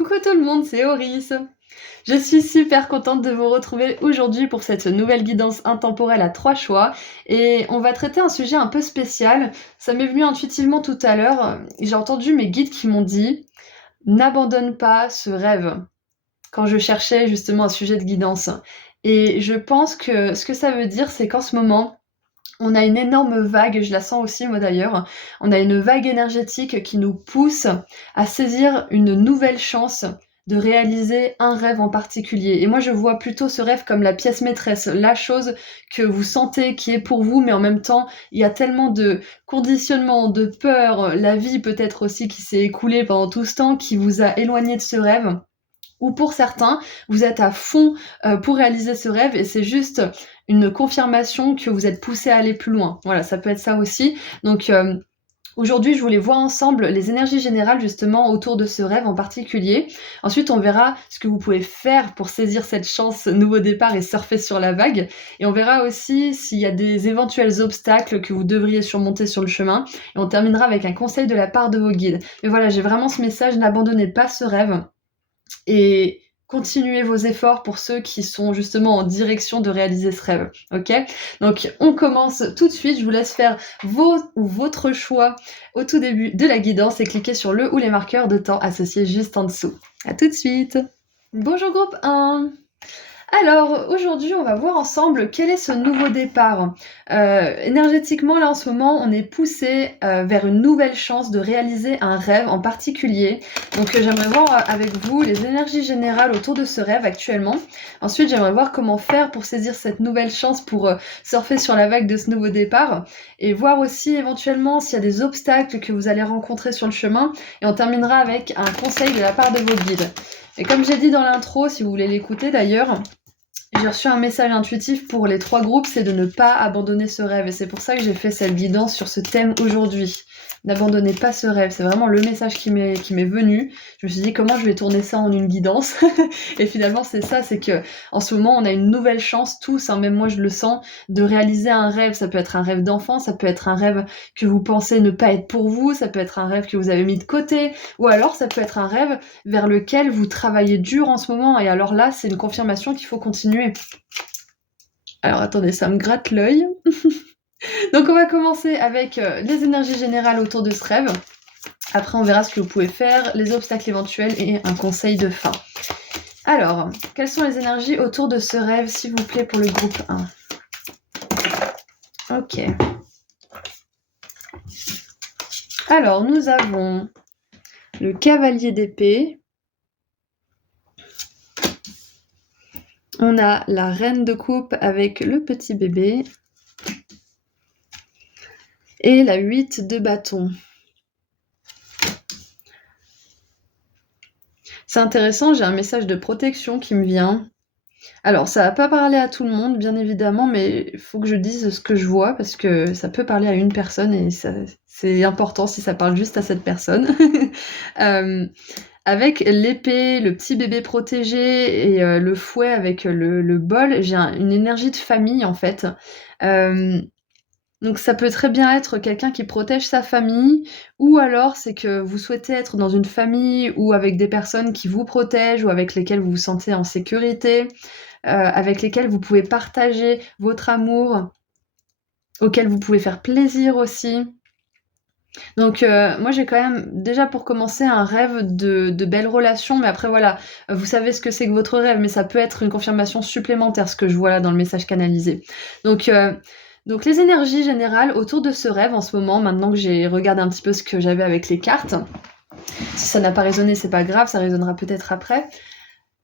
Coucou tout le monde, c'est Oris. Je suis super contente de vous retrouver aujourd'hui pour cette nouvelle guidance intemporelle à 3 choix et on va traiter un sujet un peu spécial. Ça m'est venu intuitivement tout à l'heure. J'ai entendu mes guides qui m'ont dit: «N'abandonne pas ce rêve», quand je cherchais justement un sujet de guidance. Et je pense que ce que ça veut dire, c'est qu'en ce moment, on a une énorme vague, je la sens aussi moi d'ailleurs, on a une vague énergétique qui nous pousse à saisir une nouvelle chance de réaliser un rêve en particulier. Et moi je vois plutôt ce rêve comme la pièce maîtresse, la chose que vous sentez qui est pour vous, mais en même temps il y a tellement de conditionnements, de peurs, la vie peut-être aussi qui s'est écoulée pendant tout ce temps, qui vous a éloigné de ce rêve. Ou pour certains, vous êtes à fond, pour réaliser ce rêve et c'est juste une confirmation que vous êtes poussés à aller plus loin. Voilà, ça peut être ça aussi. Donc, aujourd'hui, je voulais voir ensemble les énergies générales justement autour de ce rêve en particulier. Ensuite, on verra ce que vous pouvez faire pour saisir cette chance nouveau départ et surfer sur la vague. Et on verra aussi s'il y a des éventuels obstacles que vous devriez surmonter sur le chemin. Et on terminera avec un conseil de la part de vos guides. Mais voilà, j'ai vraiment ce message: n'abandonnez pas ce rêve. Et continuez vos efforts pour ceux qui sont justement en direction de réaliser ce rêve, ok? Donc on commence tout de suite, je vous laisse faire votre choix au tout début de la guidance et cliquez sur le ou les marqueurs de temps associés juste en dessous. À tout de suite! Bonjour groupe 1! Alors, aujourd'hui, on va voir ensemble quel est ce nouveau départ. Énergétiquement, là, en ce moment, on est poussé vers une nouvelle chance de réaliser un rêve en particulier. Donc, j'aimerais voir avec vous les énergies générales autour de ce rêve actuellement. Ensuite, j'aimerais voir comment faire pour saisir cette nouvelle chance, pour surfer sur la vague de ce nouveau départ. Et voir aussi éventuellement s'il y a des obstacles que vous allez rencontrer sur le chemin. Et on terminera avec un conseil de la part de vos guides. Et comme j'ai dit dans l'intro, si vous voulez l'écouter d'ailleurs, j'ai reçu un message intuitif pour les 3 groupes, c'est de ne pas abandonner ce rêve. Et c'est pour ça que j'ai fait cette guidance sur ce thème aujourd'hui. N'abandonnez pas ce rêve. C'est vraiment le message qui m'est venu. Je me suis dit comment je vais tourner ça en une guidance. Et finalement, c'est ça, c'est que en ce moment, on a une nouvelle chance, tous, hein, même moi je le sens, de réaliser un rêve. Ça peut être un rêve d'enfant, ça peut être un rêve que vous pensez ne pas être pour vous, ça peut être un rêve que vous avez mis de côté, ou alors ça peut être un rêve vers lequel vous travaillez dur en ce moment. Et alors là, c'est une confirmation qu'il faut continuer. Alors attendez, ça me gratte l'œil. Donc on va commencer avec les énergies générales autour de ce rêve. Après on verra ce que vous pouvez faire, les obstacles éventuels et un conseil de fin. Alors, quelles sont les énergies autour de ce rêve, s'il vous plaît, pour le groupe 1? Ok. Alors, nous avons le cavalier d'épée. On a la reine de coupe avec le petit bébé. Et la 8 de bâton. C'est intéressant, j'ai un message de protection qui me vient. Alors, ça va pas parler à tout le monde, bien évidemment, mais il faut que je dise ce que je vois parce que ça peut parler à une personne et c'est important si ça parle juste à cette personne. Avec l'épée, le petit bébé protégé et le fouet avec le bol, j'ai une énergie de famille en fait. Donc ça peut très bien être quelqu'un qui protège sa famille, ou alors c'est que vous souhaitez être dans une famille ou avec des personnes qui vous protègent ou avec lesquelles vous vous sentez en sécurité, avec lesquelles vous pouvez partager votre amour, auxquelles vous pouvez faire plaisir aussi. Donc moi j'ai quand même déjà pour commencer un rêve de belles relations, mais après voilà, vous savez ce que c'est que votre rêve, mais ça peut être une confirmation supplémentaire ce que je vois là dans le message canalisé. Donc les énergies générales autour de ce rêve en ce moment, maintenant que j'ai regardé un petit peu ce que j'avais avec les cartes, si ça n'a pas résonné, c'est pas grave, ça résonnera peut-être après.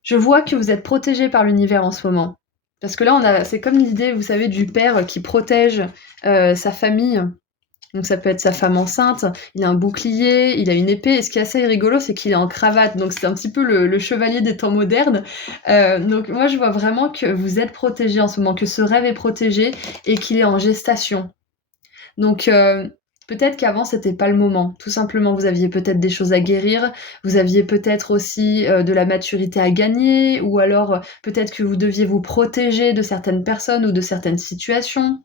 Je vois que vous êtes protégé par l'univers en ce moment. Parce que là, c'est comme l'idée, vous savez, du père qui protège sa famille. Donc ça peut être sa femme enceinte, il a un bouclier, il a une épée, et ce qui est assez rigolo, c'est qu'il est en cravate, donc c'est un petit peu le chevalier des temps modernes. Donc moi je vois vraiment que vous êtes protégé en ce moment, que ce rêve est protégé et qu'il est en gestation. Donc peut-être qu'avant c'était pas le moment, tout simplement vous aviez peut-être des choses à guérir, vous aviez peut-être aussi de la maturité à gagner, ou alors peut-être que vous deviez vous protéger de certaines personnes ou de certaines situations.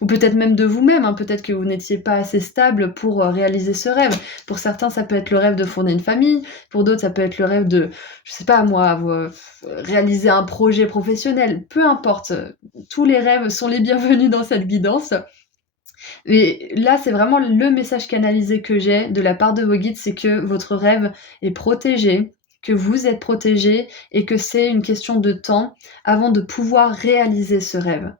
Ou peut-être même de vous-même, hein, peut-être que vous n'étiez pas assez stable pour réaliser ce rêve. Pour certains, ça peut être le rêve de fonder une famille, pour d'autres, ça peut être le rêve de, je sais pas moi, réaliser un projet professionnel. Peu importe, tous les rêves sont les bienvenus dans cette guidance. Et là, c'est vraiment le message canalisé que j'ai de la part de vos guides, c'est que votre rêve est protégé, que vous êtes protégé et que c'est une question de temps avant de pouvoir réaliser ce rêve.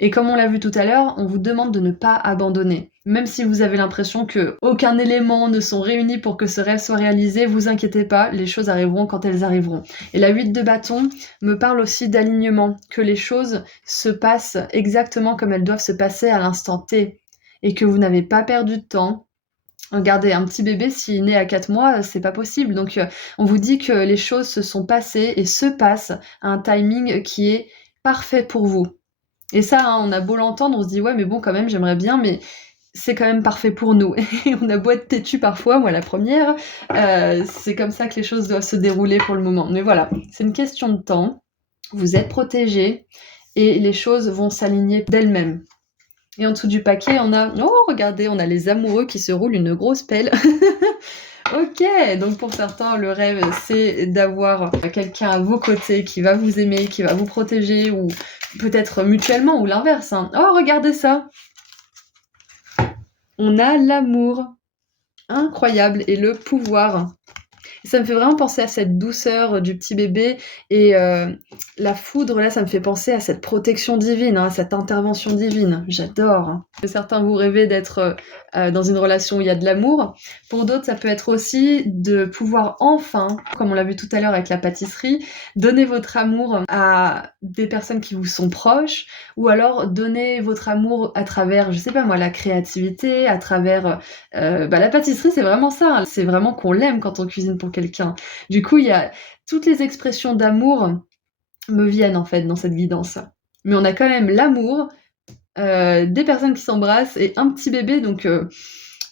Et comme on l'a vu tout à l'heure, on vous demande de ne pas abandonner. Même si vous avez l'impression que aucun élément ne sont réunis pour que ce rêve soit réalisé, vous inquiétez pas, les choses arriveront quand elles arriveront. Et la 8 de bâton me parle aussi d'alignement, que les choses se passent exactement comme elles doivent se passer à l'instant T, et que vous n'avez pas perdu de temps. Regardez, un petit bébé, s'il naît à 4 mois, c'est pas possible. Donc on vous dit que les choses se sont passées et se passent à un timing qui est parfait pour vous. Et ça, hein, on a beau l'entendre, on se dit ouais, mais bon, quand même, j'aimerais bien, mais c'est quand même parfait pour nous. Et on a beau être têtu parfois, moi la première, c'est comme ça que les choses doivent se dérouler pour le moment. Mais voilà, c'est une question de temps. Vous êtes protégés et les choses vont s'aligner d'elles-mêmes. Et en dessous du paquet, on a, oh regardez, on a les amoureux qui se roulent une grosse pelle. Ok, donc pour certains, le rêve, c'est d'avoir quelqu'un à vos côtés qui va vous aimer, qui va vous protéger, ou peut-être mutuellement, ou l'inverse. Hein. Oh, regardez ça. On a l'amour. Incroyable. Et le pouvoir. Ça me fait vraiment penser à cette douceur du petit bébé et la foudre, là, ça me fait penser à cette protection divine, hein, à cette intervention divine. J'adore. Hein. Certains, vous rêvez d'être dans une relation où il y a de l'amour. Pour d'autres, ça peut être aussi de pouvoir enfin, comme on l'a vu tout à l'heure avec la pâtisserie, donner votre amour à des personnes qui vous sont proches ou alors donner votre amour à travers, je sais pas moi, la créativité, à travers la pâtisserie, c'est vraiment ça. Hein. C'est vraiment qu'on l'aime quand on cuisine pour quelqu'un. Du coup, il y a toutes les expressions d'amour me viennent en fait dans cette guidance. Mais on a quand même l'amour, des personnes qui s'embrassent et un petit bébé. Donc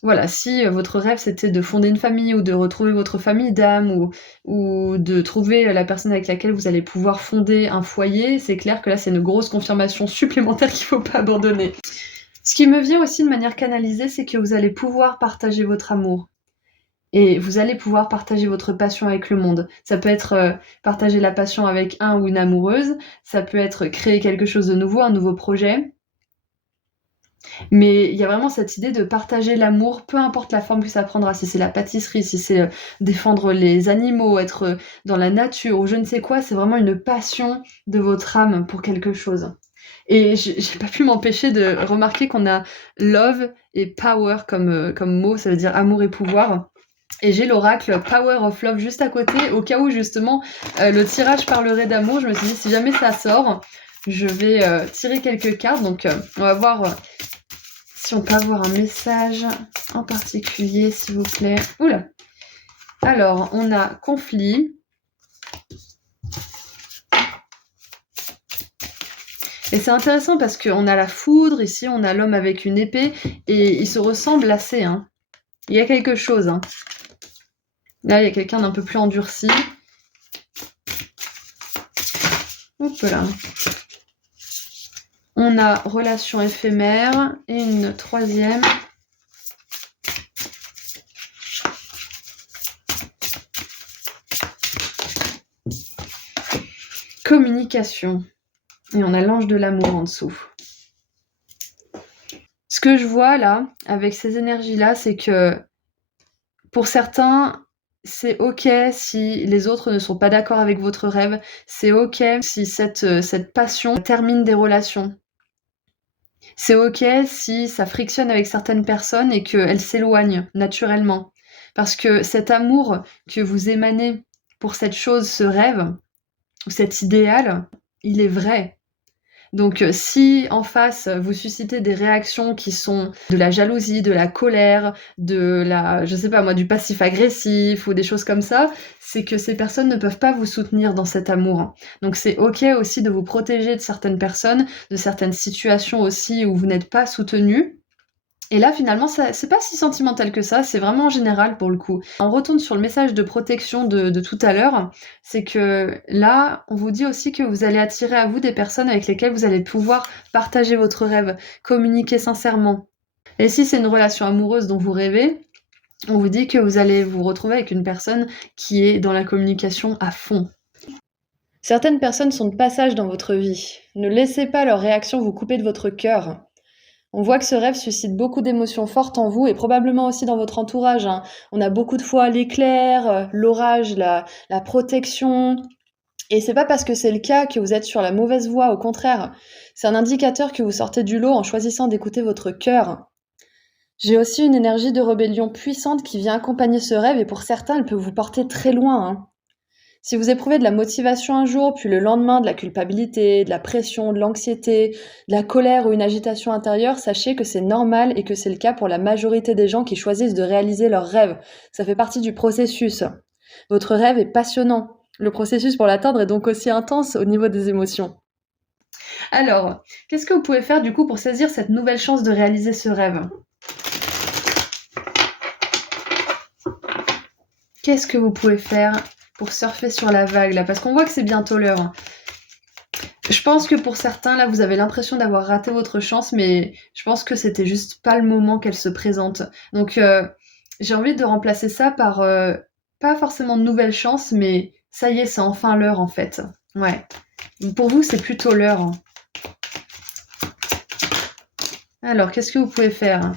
voilà, si votre rêve c'était de fonder une famille ou de retrouver votre famille d'âme ou de trouver la personne avec laquelle vous allez pouvoir fonder un foyer, c'est clair que là c'est une grosse confirmation supplémentaire qu'il faut pas abandonner. Ce qui me vient aussi de manière canalisée, c'est que vous allez pouvoir partager votre amour. Et vous allez pouvoir partager votre passion avec le monde. Ça peut être partager la passion avec un ou une amoureuse, ça peut être créer quelque chose de nouveau, un nouveau projet. Mais il y a vraiment cette idée de partager l'amour, peu importe la forme que ça prendra, si c'est la pâtisserie, si c'est défendre les animaux, être dans la nature ou je ne sais quoi, c'est vraiment une passion de votre âme pour quelque chose. Et j'ai pas pu m'empêcher de remarquer qu'on a love et power comme mot, ça veut dire amour et pouvoir. Et j'ai l'oracle Power of Love juste à côté, au cas où justement le tirage parlerait d'amour. Je me suis dit, si jamais ça sort, je vais tirer quelques cartes. Donc on va voir si on peut avoir un message en particulier, s'il vous plaît. Oula. Alors, on a conflit. Et c'est intéressant parce qu'on a la foudre, ici on a l'homme avec une épée, et ils se ressemblent assez. Hein. Il y a quelque chose. Hein. Là, il y a quelqu'un d'un peu plus endurci. Hop là. On a relation éphémère et une troisième. Communication. Et on a l'ange de l'amour en dessous. Ce que je vois là, avec ces énergies-là, c'est que pour certains, c'est ok si les autres ne sont pas d'accord avec votre rêve. C'est ok si cette passion termine des relations. C'est ok si ça frictionne avec certaines personnes et qu'elles s'éloignent naturellement. Parce que cet amour que vous émanez pour cette chose, ce rêve, ou cet idéal, il est vrai. Donc si en face vous suscitez des réactions qui sont de la jalousie, de la colère, de la, je sais pas moi, du passif agressif ou des choses comme ça, c'est que ces personnes ne peuvent pas vous soutenir dans cet amour. Donc c'est ok aussi de vous protéger de certaines personnes, de certaines situations aussi où vous n'êtes pas soutenu. Et là, finalement, c'est pas si sentimental que ça, c'est vraiment général pour le coup. On retourne sur le message de protection de tout à l'heure, c'est que là, on vous dit aussi que vous allez attirer à vous des personnes avec lesquelles vous allez pouvoir partager votre rêve, communiquer sincèrement. Et si c'est une relation amoureuse dont vous rêvez, on vous dit que vous allez vous retrouver avec une personne qui est dans la communication à fond. Certaines personnes sont de passage dans votre vie. Ne laissez pas leur réaction vous couper de votre cœur. On voit que ce rêve suscite beaucoup d'émotions fortes en vous et probablement aussi dans votre entourage, hein. On a beaucoup de fois l'éclair, l'orage, la protection. Et c'est pas parce que c'est le cas que vous êtes sur la mauvaise voie, au contraire. C'est un indicateur que vous sortez du lot en choisissant d'écouter votre cœur. J'ai aussi une énergie de rébellion puissante qui vient accompagner ce rêve et pour certains, elle peut vous porter très loin, hein. Si vous éprouvez de la motivation un jour, puis le lendemain de la culpabilité, de la pression, de l'anxiété, de la colère ou une agitation intérieure, sachez que c'est normal et que c'est le cas pour la majorité des gens qui choisissent de réaliser leurs rêves. Ça fait partie du processus. Votre rêve est passionnant. Le processus pour l'atteindre est donc aussi intense au niveau des émotions. Alors, qu'est-ce que vous pouvez faire du coup pour saisir cette nouvelle chance de réaliser ce rêve ? Qu'est-ce que vous pouvez faire pour surfer sur la vague là, parce qu'on voit que c'est bientôt l'heure, hein. Je pense que pour certains là, vous avez l'impression d'avoir raté votre chance, mais je pense que c'était juste pas le moment qu'elle se présente. Donc j'ai envie de remplacer ça par pas forcément de nouvelle chance, mais ça y est, c'est enfin l'heure en fait. Ouais. Pour vous, c'est plutôt l'heure, hein. Alors, qu'est-ce que vous pouvez faire ?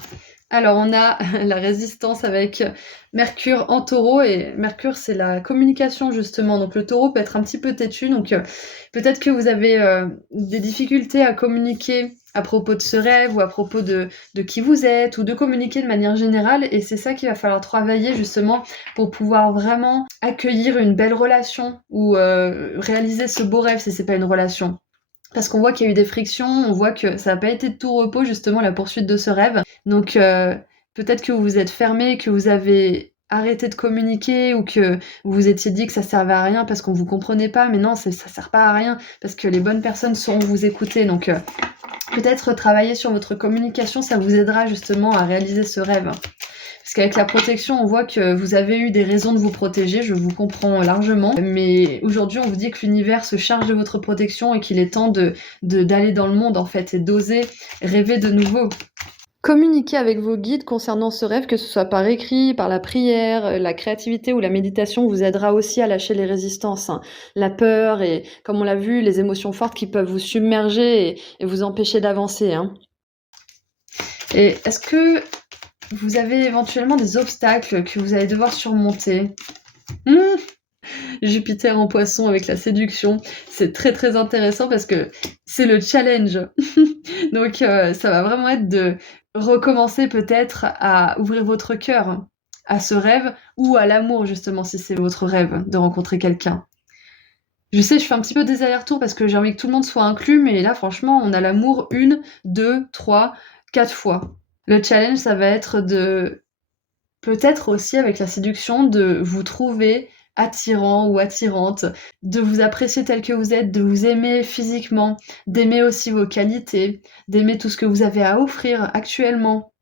Alors, on a la résistance avec Mercure en taureau, et Mercure, c'est la communication, justement. Donc, le taureau peut être un petit peu têtu, donc peut-être que vous avez des difficultés à communiquer à propos de ce rêve, ou à propos de qui vous êtes, ou de communiquer de manière générale, et c'est ça qu'il va falloir travailler, justement, pour pouvoir vraiment accueillir une belle relation, ou réaliser ce beau rêve, si c'est pas une relation. Parce qu'on voit qu'il y a eu des frictions, on voit que ça n'a pas été de tout repos, justement, la poursuite de ce rêve. Donc, peut-être que vous vous êtes fermé, que vous avez arrêté de communiquer, ou que vous vous étiez dit que ça servait à rien parce qu'on vous comprenait pas. Mais non, ça sert pas à rien, parce que les bonnes personnes sauront vous écouter. Donc, peut-être travailler sur votre communication, ça vous aidera justement à réaliser ce rêve. Parce qu'avec la protection, on voit que vous avez eu des raisons de vous protéger, je vous comprends largement. Mais aujourd'hui, on vous dit que l'univers se charge de votre protection et qu'il est temps d'aller dans le monde, en fait, et d'oser rêver de nouveau. Communiquez avec vos guides concernant ce rêve, que ce soit par écrit, par la prière, la créativité ou la méditation, vous aidera aussi à lâcher les résistances, hein. La peur et, comme on l'a vu, les émotions fortes qui peuvent vous submerger et vous empêcher d'avancer, hein. Et est-ce que vous avez éventuellement des obstacles que vous allez devoir surmonter ? Jupiter en poisson avec la séduction, c'est très très intéressant parce que c'est le challenge. Donc ça va vraiment être de recommencer peut-être à ouvrir votre cœur à ce rêve, ou à l'amour justement, si c'est votre rêve de rencontrer quelqu'un. Je sais, je fais un petit peu des allers-retours parce que j'ai envie que tout le monde soit inclus, mais là franchement, on a l'amour 1, 2, 3, 4 fois. Le challenge, ça va être de, peut-être aussi avec la séduction, de vous trouver attirant ou attirante, de vous apprécier tel que vous êtes, de vous aimer physiquement, d'aimer aussi vos qualités, d'aimer tout ce que vous avez à offrir actuellement.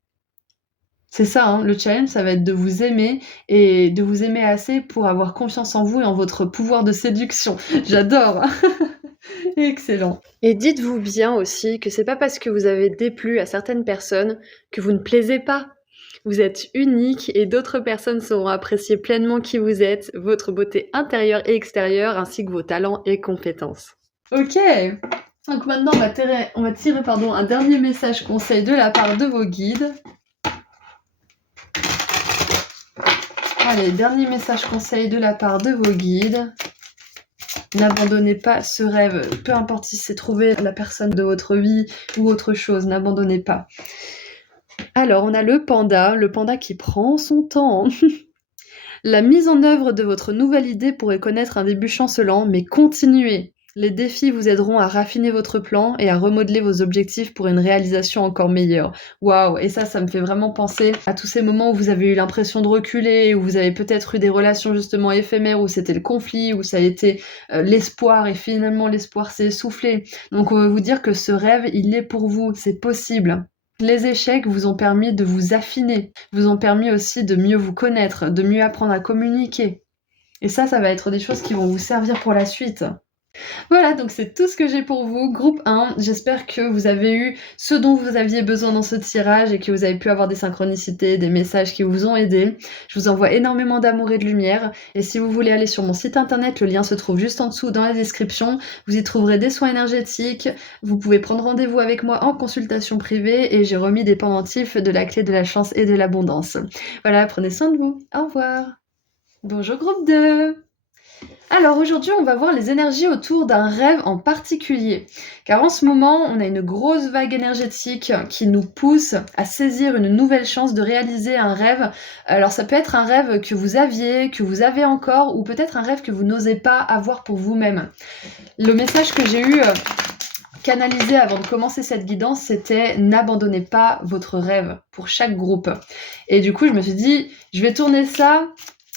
C'est ça, hein, le challenge, ça va être de vous aimer, et de vous aimer assez pour avoir confiance en vous et en votre pouvoir de séduction. J'adore. Excellent. Et dites-vous bien aussi que c'est pas parce que vous avez déplu à certaines personnes que vous ne plaisez pas. Vous êtes unique et d'autres personnes sauront apprécier pleinement qui vous êtes, votre beauté intérieure et extérieure, ainsi que vos talents et compétences. Ok, donc maintenant on va tirer un dernier message conseil de la part de vos guides. Allez, dernier message conseil de la part de vos guides. N'abandonnez pas ce rêve, peu importe si c'est trouver la personne de votre vie ou autre chose, n'abandonnez pas. Alors, on a le panda qui prend son temps. La mise en œuvre de votre nouvelle idée pourrait connaître un début chancelant, mais continuez. Les défis vous aideront à raffiner votre plan et à remodeler vos objectifs pour une réalisation encore meilleure. Waouh, et ça me fait vraiment penser à tous ces moments où vous avez eu l'impression de reculer, où vous avez peut-être eu des relations justement éphémères, où c'était le conflit, où ça a été l'espoir, et finalement l'espoir s'est essoufflé. Donc on va vous dire que ce rêve, il est pour vous, c'est possible. Les échecs vous ont permis de vous affiner, vous ont permis aussi de mieux vous connaître, de mieux apprendre à communiquer. Et ça va être des choses qui vont vous servir pour la suite. Voilà, donc c'est tout ce que j'ai pour vous. Groupe 1, j'espère que vous avez eu ce dont vous aviez besoin dans ce tirage et que vous avez pu avoir des synchronicités, des messages qui vous ont aidé. Je vous envoie énormément d'amour et de lumière. Et si vous voulez aller sur mon site internet, le lien se trouve juste en dessous dans la description. Vous y trouverez des soins énergétiques. Vous pouvez prendre rendez-vous avec moi en consultation privée et j'ai remis des pendentifs de la clé de la chance et de l'abondance. Voilà, prenez soin de vous. Au revoir. Bonjour groupe 2. Alors aujourd'hui, on va voir les énergies autour d'un rêve en particulier. Car en ce moment, on a une grosse vague énergétique qui nous pousse à saisir une nouvelle chance de réaliser un rêve. Alors ça peut être un rêve que vous aviez, que vous avez encore, ou peut-être un rêve que vous n'osez pas avoir pour vous-même. Le message que j'ai eu canalisé avant de commencer cette guidance, c'était « N'abandonnez pas votre rêve » pour chaque groupe. Et du coup, je me suis dit, je vais tourner ça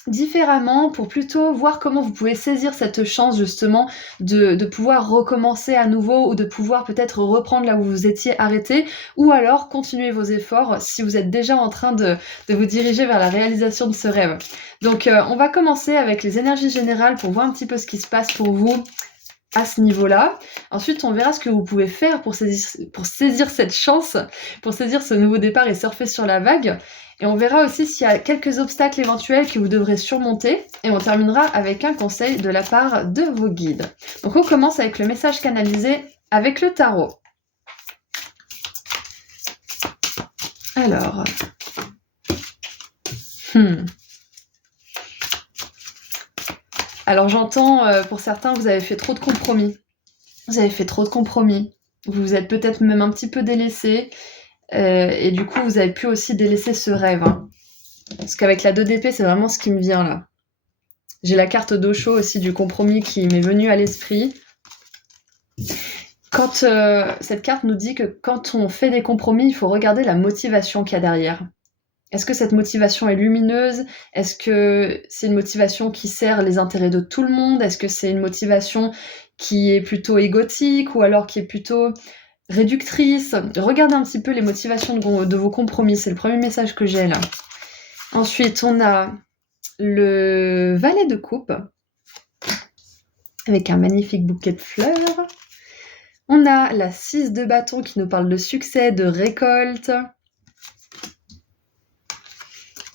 différemment pour plutôt voir comment vous pouvez saisir cette chance justement de pouvoir recommencer à nouveau ou de pouvoir peut-être reprendre là où vous étiez arrêté ou alors continuer vos efforts si vous êtes déjà en train de vous diriger vers la réalisation de ce rêve. Donc on va commencer avec les énergies générales pour voir un petit peu ce qui se passe pour vous à ce niveau-là. Ensuite, on verra ce que vous pouvez faire pour saisir cette chance, pour saisir ce nouveau départ et surfer sur la vague. Et on verra aussi s'il y a quelques obstacles éventuels que vous devrez surmonter. Et on terminera avec un conseil de la part de vos guides. Donc on commence avec le message canalisé avec le tarot. Alors... Alors j'entends, pour certains, vous avez fait trop de compromis. Vous avez fait trop de compromis. Vous vous êtes peut-être même un petit peu délaissé. Et du coup, vous avez pu aussi délaisser ce rêve. Hein. Parce qu'avec la 2 d'épée, c'est vraiment ce qui me vient là. J'ai la carte d'Osho aussi du compromis qui m'est venue à l'esprit. Quand cette carte nous dit que quand on fait des compromis, il faut regarder la motivation qu'il y a derrière. Est-ce que cette motivation est lumineuse? Est-ce que c'est une motivation qui sert les intérêts de tout le monde? Est-ce que c'est une motivation qui est plutôt égotique ou alors qui est plutôt réductrice? Regardez un petit peu les motivations de vos compromis. C'est le premier message que j'ai là. Ensuite, on a le valet de coupe avec un magnifique bouquet de fleurs. On a la 6 de bâton qui nous parle de succès, de récolte.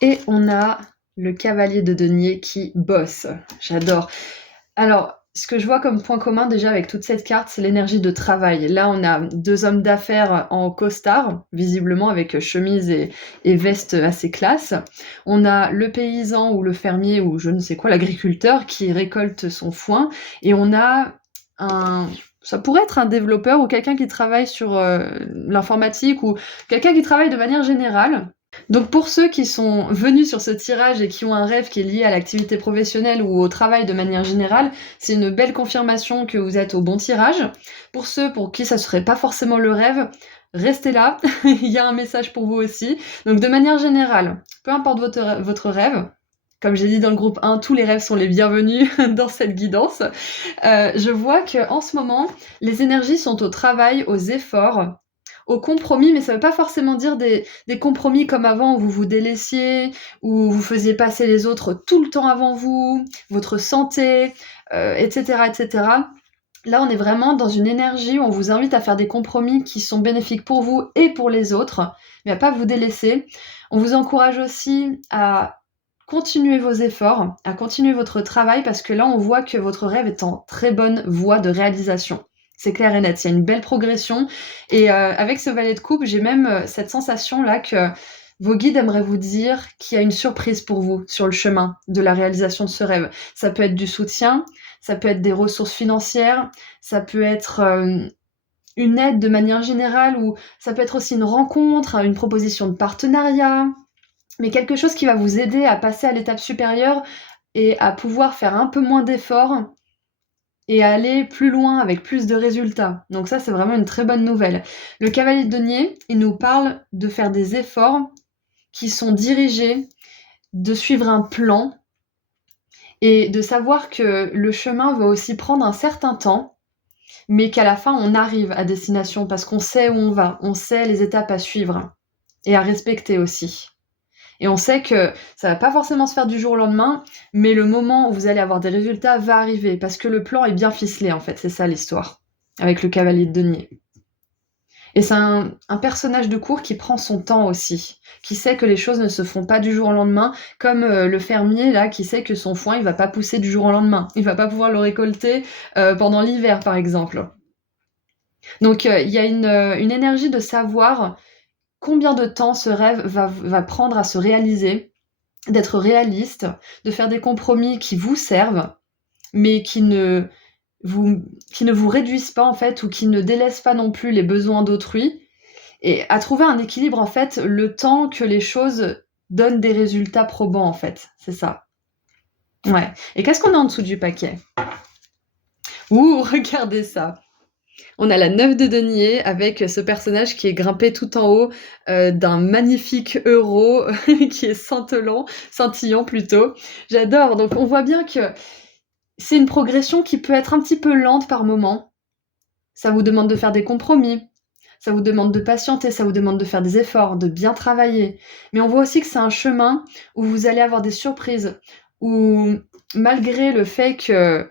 Et on a le cavalier de denier qui bosse. J'adore. Alors, ce que je vois comme point commun déjà avec toute cette carte, c'est l'énergie de travail. Là, on a 2 hommes d'affaires en costard, visiblement avec chemise et veste assez classe. On a le paysan ou le fermier ou je ne sais quoi, l'agriculteur qui récolte son foin. Et on a ça pourrait être un développeur ou quelqu'un qui travaille sur l'informatique ou quelqu'un qui travaille de manière générale. Donc pour ceux qui sont venus sur ce tirage et qui ont un rêve qui est lié à l'activité professionnelle ou au travail de manière générale, c'est une belle confirmation que vous êtes au bon tirage. Pour ceux pour qui ça serait pas forcément le rêve, restez là, il y a un message pour vous aussi. Donc de manière générale, peu importe votre rêve, comme j'ai dit dans le groupe 1, tous les rêves sont les bienvenus dans cette guidance. Je vois qu'en ce moment, les énergies sont au travail, aux efforts, au compromis, mais ça ne veut pas forcément dire des compromis comme avant où vous vous délaissiez, où vous faisiez passer les autres tout le temps avant vous, votre santé, etc., etc. Là, on est vraiment dans une énergie où on vous invite à faire des compromis qui sont bénéfiques pour vous et pour les autres, mais à pas vous délaisser. On vous encourage aussi à continuer vos efforts, à continuer votre travail, parce que là, on voit que votre rêve est en très bonne voie de réalisation. C'est clair et net, il y a une belle progression. Et avec ce valet de coupe, j'ai même cette sensation-là que vos guides aimeraient vous dire qu'il y a une surprise pour vous sur le chemin de la réalisation de ce rêve. Ça peut être du soutien, ça peut être des ressources financières, ça peut être une aide de manière générale, ou ça peut être aussi une rencontre, une proposition de partenariat, mais quelque chose qui va vous aider à passer à l'étape supérieure et à pouvoir faire un peu moins d'efforts et aller plus loin avec plus de résultats. Donc ça, c'est vraiment une très bonne nouvelle. Le cavalier de denier, il nous parle de faire des efforts qui sont dirigés, de suivre un plan et de savoir que le chemin va aussi prendre un certain temps mais qu'à la fin, on arrive à destination parce qu'on sait où on va, on sait les étapes à suivre et à respecter aussi. Et on sait que ça va pas forcément se faire du jour au lendemain, mais le moment où vous allez avoir des résultats va arriver, parce que le plan est bien ficelé, en fait, c'est ça l'histoire, avec le cavalier de denier. Et c'est un personnage de cour qui prend son temps aussi, qui sait que les choses ne se font pas du jour au lendemain, comme le fermier là qui sait que son foin il va pas pousser du jour au lendemain, il va pas pouvoir le récolter pendant l'hiver par exemple. Donc il y a une énergie de savoir combien de temps ce rêve va prendre à se réaliser, d'être réaliste, de faire des compromis qui vous servent, mais qui ne vous réduisent pas en fait, ou qui ne délaissent pas non plus les besoins d'autrui, et à trouver un équilibre en fait, le temps que les choses donnent des résultats probants en fait, c'est ça. Ouais. Et qu'est-ce qu'on a en dessous du paquet? Ouh, regardez ça. On a la 9 de denier avec ce personnage qui est grimpé tout en haut d'un magnifique euro qui est scintillant plutôt. J'adore. Donc on voit bien que c'est une progression qui peut être un petit peu lente par moment. Ça vous demande de faire des compromis. Ça vous demande de patienter, ça vous demande de faire des efforts, de bien travailler. Mais on voit aussi que c'est un chemin où vous allez avoir des surprises, où malgré le fait que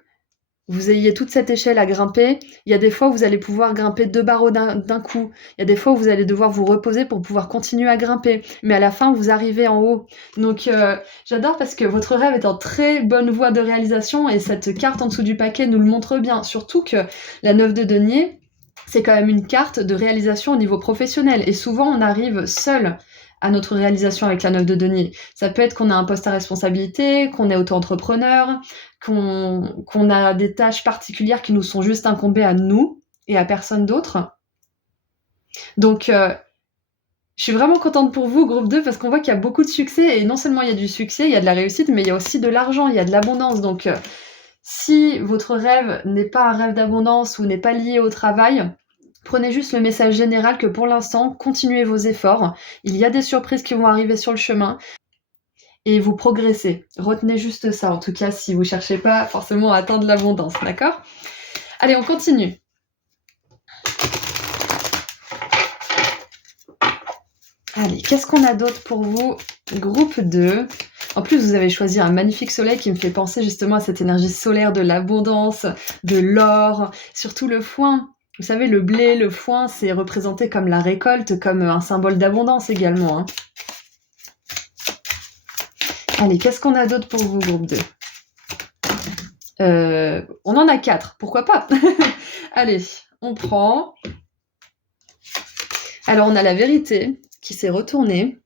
vous ayez toute cette échelle à grimper, il y a des fois où vous allez pouvoir grimper 2 barreaux d'un coup. Il y a des fois où vous allez devoir vous reposer pour pouvoir continuer à grimper. Mais à la fin, vous arrivez en haut. Donc j'adore parce que votre rêve est en très bonne voie de réalisation et cette carte en dessous du paquet nous le montre bien. Surtout que la 9 de denier, c'est quand même une carte de réalisation au niveau professionnel. Et souvent, on arrive seul à notre réalisation avec la 9 de denier. Ça peut être qu'on a un poste à responsabilité, qu'on est auto-entrepreneur, qu'on a des tâches particulières qui nous sont juste incombées à nous et à personne d'autre. Donc, je suis vraiment contente pour vous, groupe 2, parce qu'on voit qu'il y a beaucoup de succès. Et non seulement il y a du succès, il y a de la réussite, mais il y a aussi de l'argent, il y a de l'abondance. Donc, si votre rêve n'est pas un rêve d'abondance ou n'est pas lié au travail, prenez juste le message général que pour l'instant, continuez vos efforts. Il y a des surprises qui vont arriver sur le chemin et vous progressez. Retenez juste ça, en tout cas, si vous cherchez pas forcément à atteindre l'abondance, d'accord? Allez, on continue. Allez, qu'est-ce qu'on a d'autre pour vous? Groupe 2. En plus, vous avez choisi un magnifique soleil qui me fait penser justement à cette énergie solaire de l'abondance, de l'or, surtout le foin. Vous savez, le blé, le foin, c'est représenté comme la récolte, comme un symbole d'abondance également. Hein. Allez, qu'est-ce qu'on a d'autre pour vous, groupe 2? On en a 4, pourquoi pas? Allez, on prend. Alors, on a la vérité qui s'est retournée.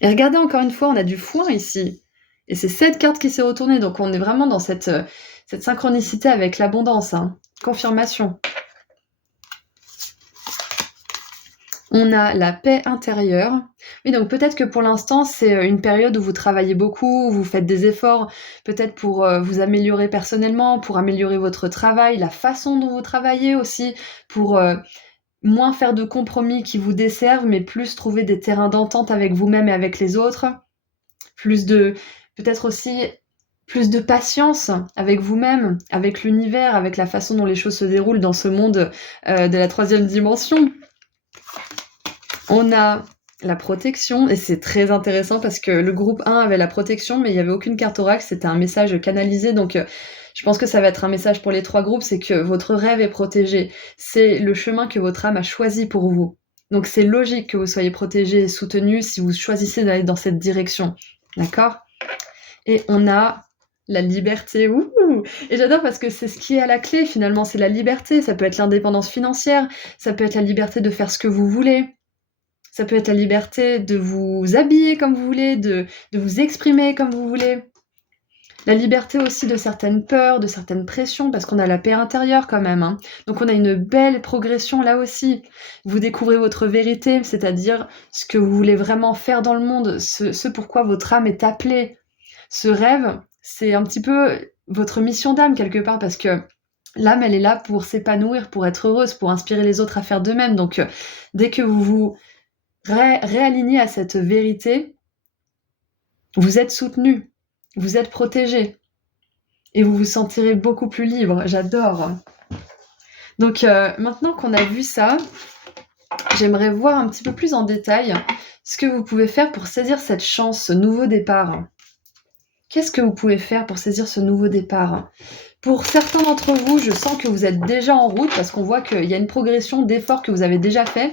Et regardez encore une fois, on a du foin ici. Et c'est cette carte qui s'est retournée, donc on est vraiment dans cette synchronicité avec l'abondance. Hein. Confirmation. On a la paix intérieure. Oui, donc peut-être que pour l'instant, c'est une période où vous travaillez beaucoup, où vous faites des efforts, peut-être pour vous améliorer personnellement, pour améliorer votre travail, la façon dont vous travaillez aussi, pour moins faire de compromis qui vous desservent, mais plus trouver des terrains d'entente avec vous-même et avec les autres. Peut-être aussi plus de patience avec vous-même, avec l'univers, avec la façon dont les choses se déroulent dans ce monde de la 3e dimension. On a la protection, et c'est très intéressant parce que le groupe 1 avait la protection, mais il n'y avait aucune carte oracle, c'était un message canalisé, donc je pense que ça va être un message pour les 3 groupes, c'est que votre rêve est protégé. C'est le chemin que votre âme a choisi pour vous. Donc c'est logique que vous soyez protégé et soutenu si vous choisissez d'aller dans cette direction. D'accord? Et on a la liberté. Ouh! Et j'adore parce que c'est ce qui est à la clé finalement, c'est la liberté. Ça peut être l'indépendance financière, ça peut être la liberté de faire ce que vous voulez. Ça peut être la liberté de vous habiller comme vous voulez, de vous exprimer comme vous voulez. La liberté aussi de certaines peurs, de certaines pressions, parce qu'on a la paix intérieure quand même. Hein. Donc on a une belle progression là aussi. Vous découvrez votre vérité, c'est-à-dire ce que vous voulez vraiment faire dans le monde, ce pourquoi votre âme est appelée. Ce rêve, c'est un petit peu votre mission d'âme quelque part, parce que l'âme, elle est là pour s'épanouir, pour être heureuse, pour inspirer les autres à faire de même. Donc dès que vous vous réalignez à cette vérité, vous êtes soutenu, vous êtes protégé et vous vous sentirez beaucoup plus libre. J'adore. Donc maintenant qu'on a vu ça, j'aimerais voir un petit peu plus en détail ce que vous pouvez faire pour saisir cette chance, ce nouveau départ. Qu'est-ce que vous pouvez faire pour saisir ce nouveau départ? Pour certains d'entre vous, je sens que vous êtes déjà en route parce qu'on voit qu'il y a une progression d'efforts que vous avez déjà fait.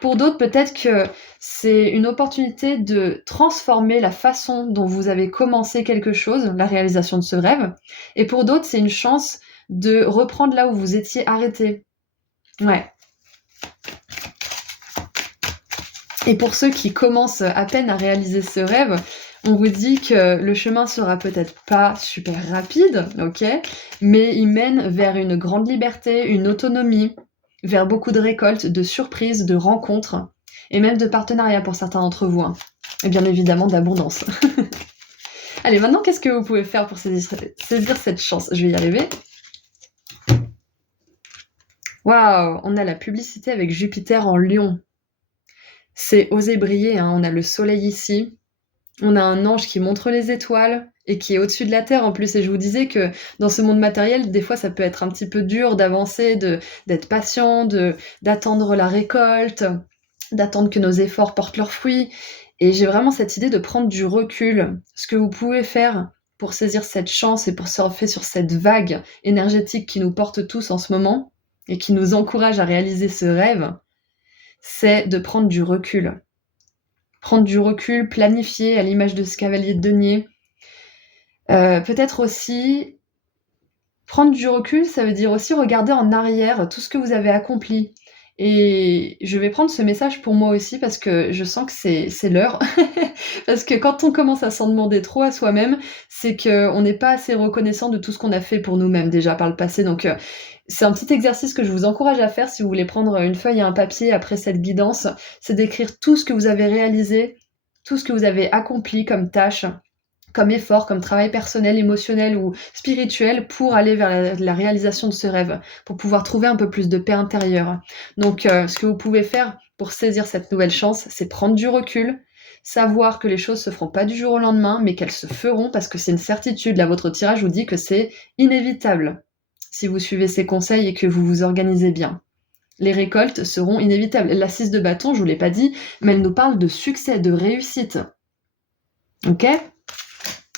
Pour d'autres, peut-être que c'est une opportunité de transformer la façon dont vous avez commencé quelque chose, la réalisation de ce rêve. Et pour d'autres, c'est une chance de reprendre là où vous étiez arrêté. Ouais. Et pour ceux qui commencent à peine à réaliser ce rêve, on vous dit que le chemin sera peut-être pas super rapide, ok, mais il mène vers une grande liberté, une autonomie, vers beaucoup de récoltes, de surprises, de rencontres, et même de partenariats pour certains d'entre vous, hein. Et bien évidemment d'abondance. Allez, maintenant, qu'est-ce que vous pouvez faire pour saisir cette chance? Je vais y arriver. Waouh, on a la publicité avec Jupiter en Lion. C'est oser briller, hein. On a le soleil ici. On a un ange qui montre les étoiles et qui est au-dessus de la Terre en plus. Et je vous disais que dans ce monde matériel, des fois, ça peut être un petit peu dur d'avancer, d'être patient, d'attendre la récolte, d'attendre que nos efforts portent leurs fruits. Et j'ai vraiment cette idée de prendre du recul. Ce que vous pouvez faire pour saisir cette chance et pour surfer sur cette vague énergétique qui nous porte tous en ce moment et qui nous encourage à réaliser ce rêve, c'est de prendre du recul. Prendre du recul, planifier à l'image de ce cavalier de denier. Peut-être aussi, prendre du recul, ça veut dire aussi regarder en arrière tout ce que vous avez accompli. Et je vais prendre ce message pour moi aussi parce que je sens que c'est l'heure. Parce que quand on commence à s'en demander trop à soi-même, c'est qu'on n'est pas assez reconnaissant de tout ce qu'on a fait pour nous-mêmes déjà par le passé. Donc c'est un petit exercice que je vous encourage à faire si vous voulez prendre une feuille et un papier après cette guidance. C'est d'écrire tout ce que vous avez réalisé, tout ce que vous avez accompli comme tâche, comme effort, comme travail personnel, émotionnel ou spirituel pour aller vers la réalisation de ce rêve, pour pouvoir trouver un peu plus de paix intérieure. Donc ce que vous pouvez faire pour saisir cette nouvelle chance, c'est prendre du recul, savoir que les choses se feront pas du jour au lendemain, mais qu'elles se feront parce que c'est une certitude. Là, votre tirage vous dit que c'est inévitable si vous suivez ces conseils et que vous vous organisez bien. Les récoltes seront inévitables. La 6 de bâton, je vous l'ai pas dit, mais elle nous parle de succès, de réussite. Ok ?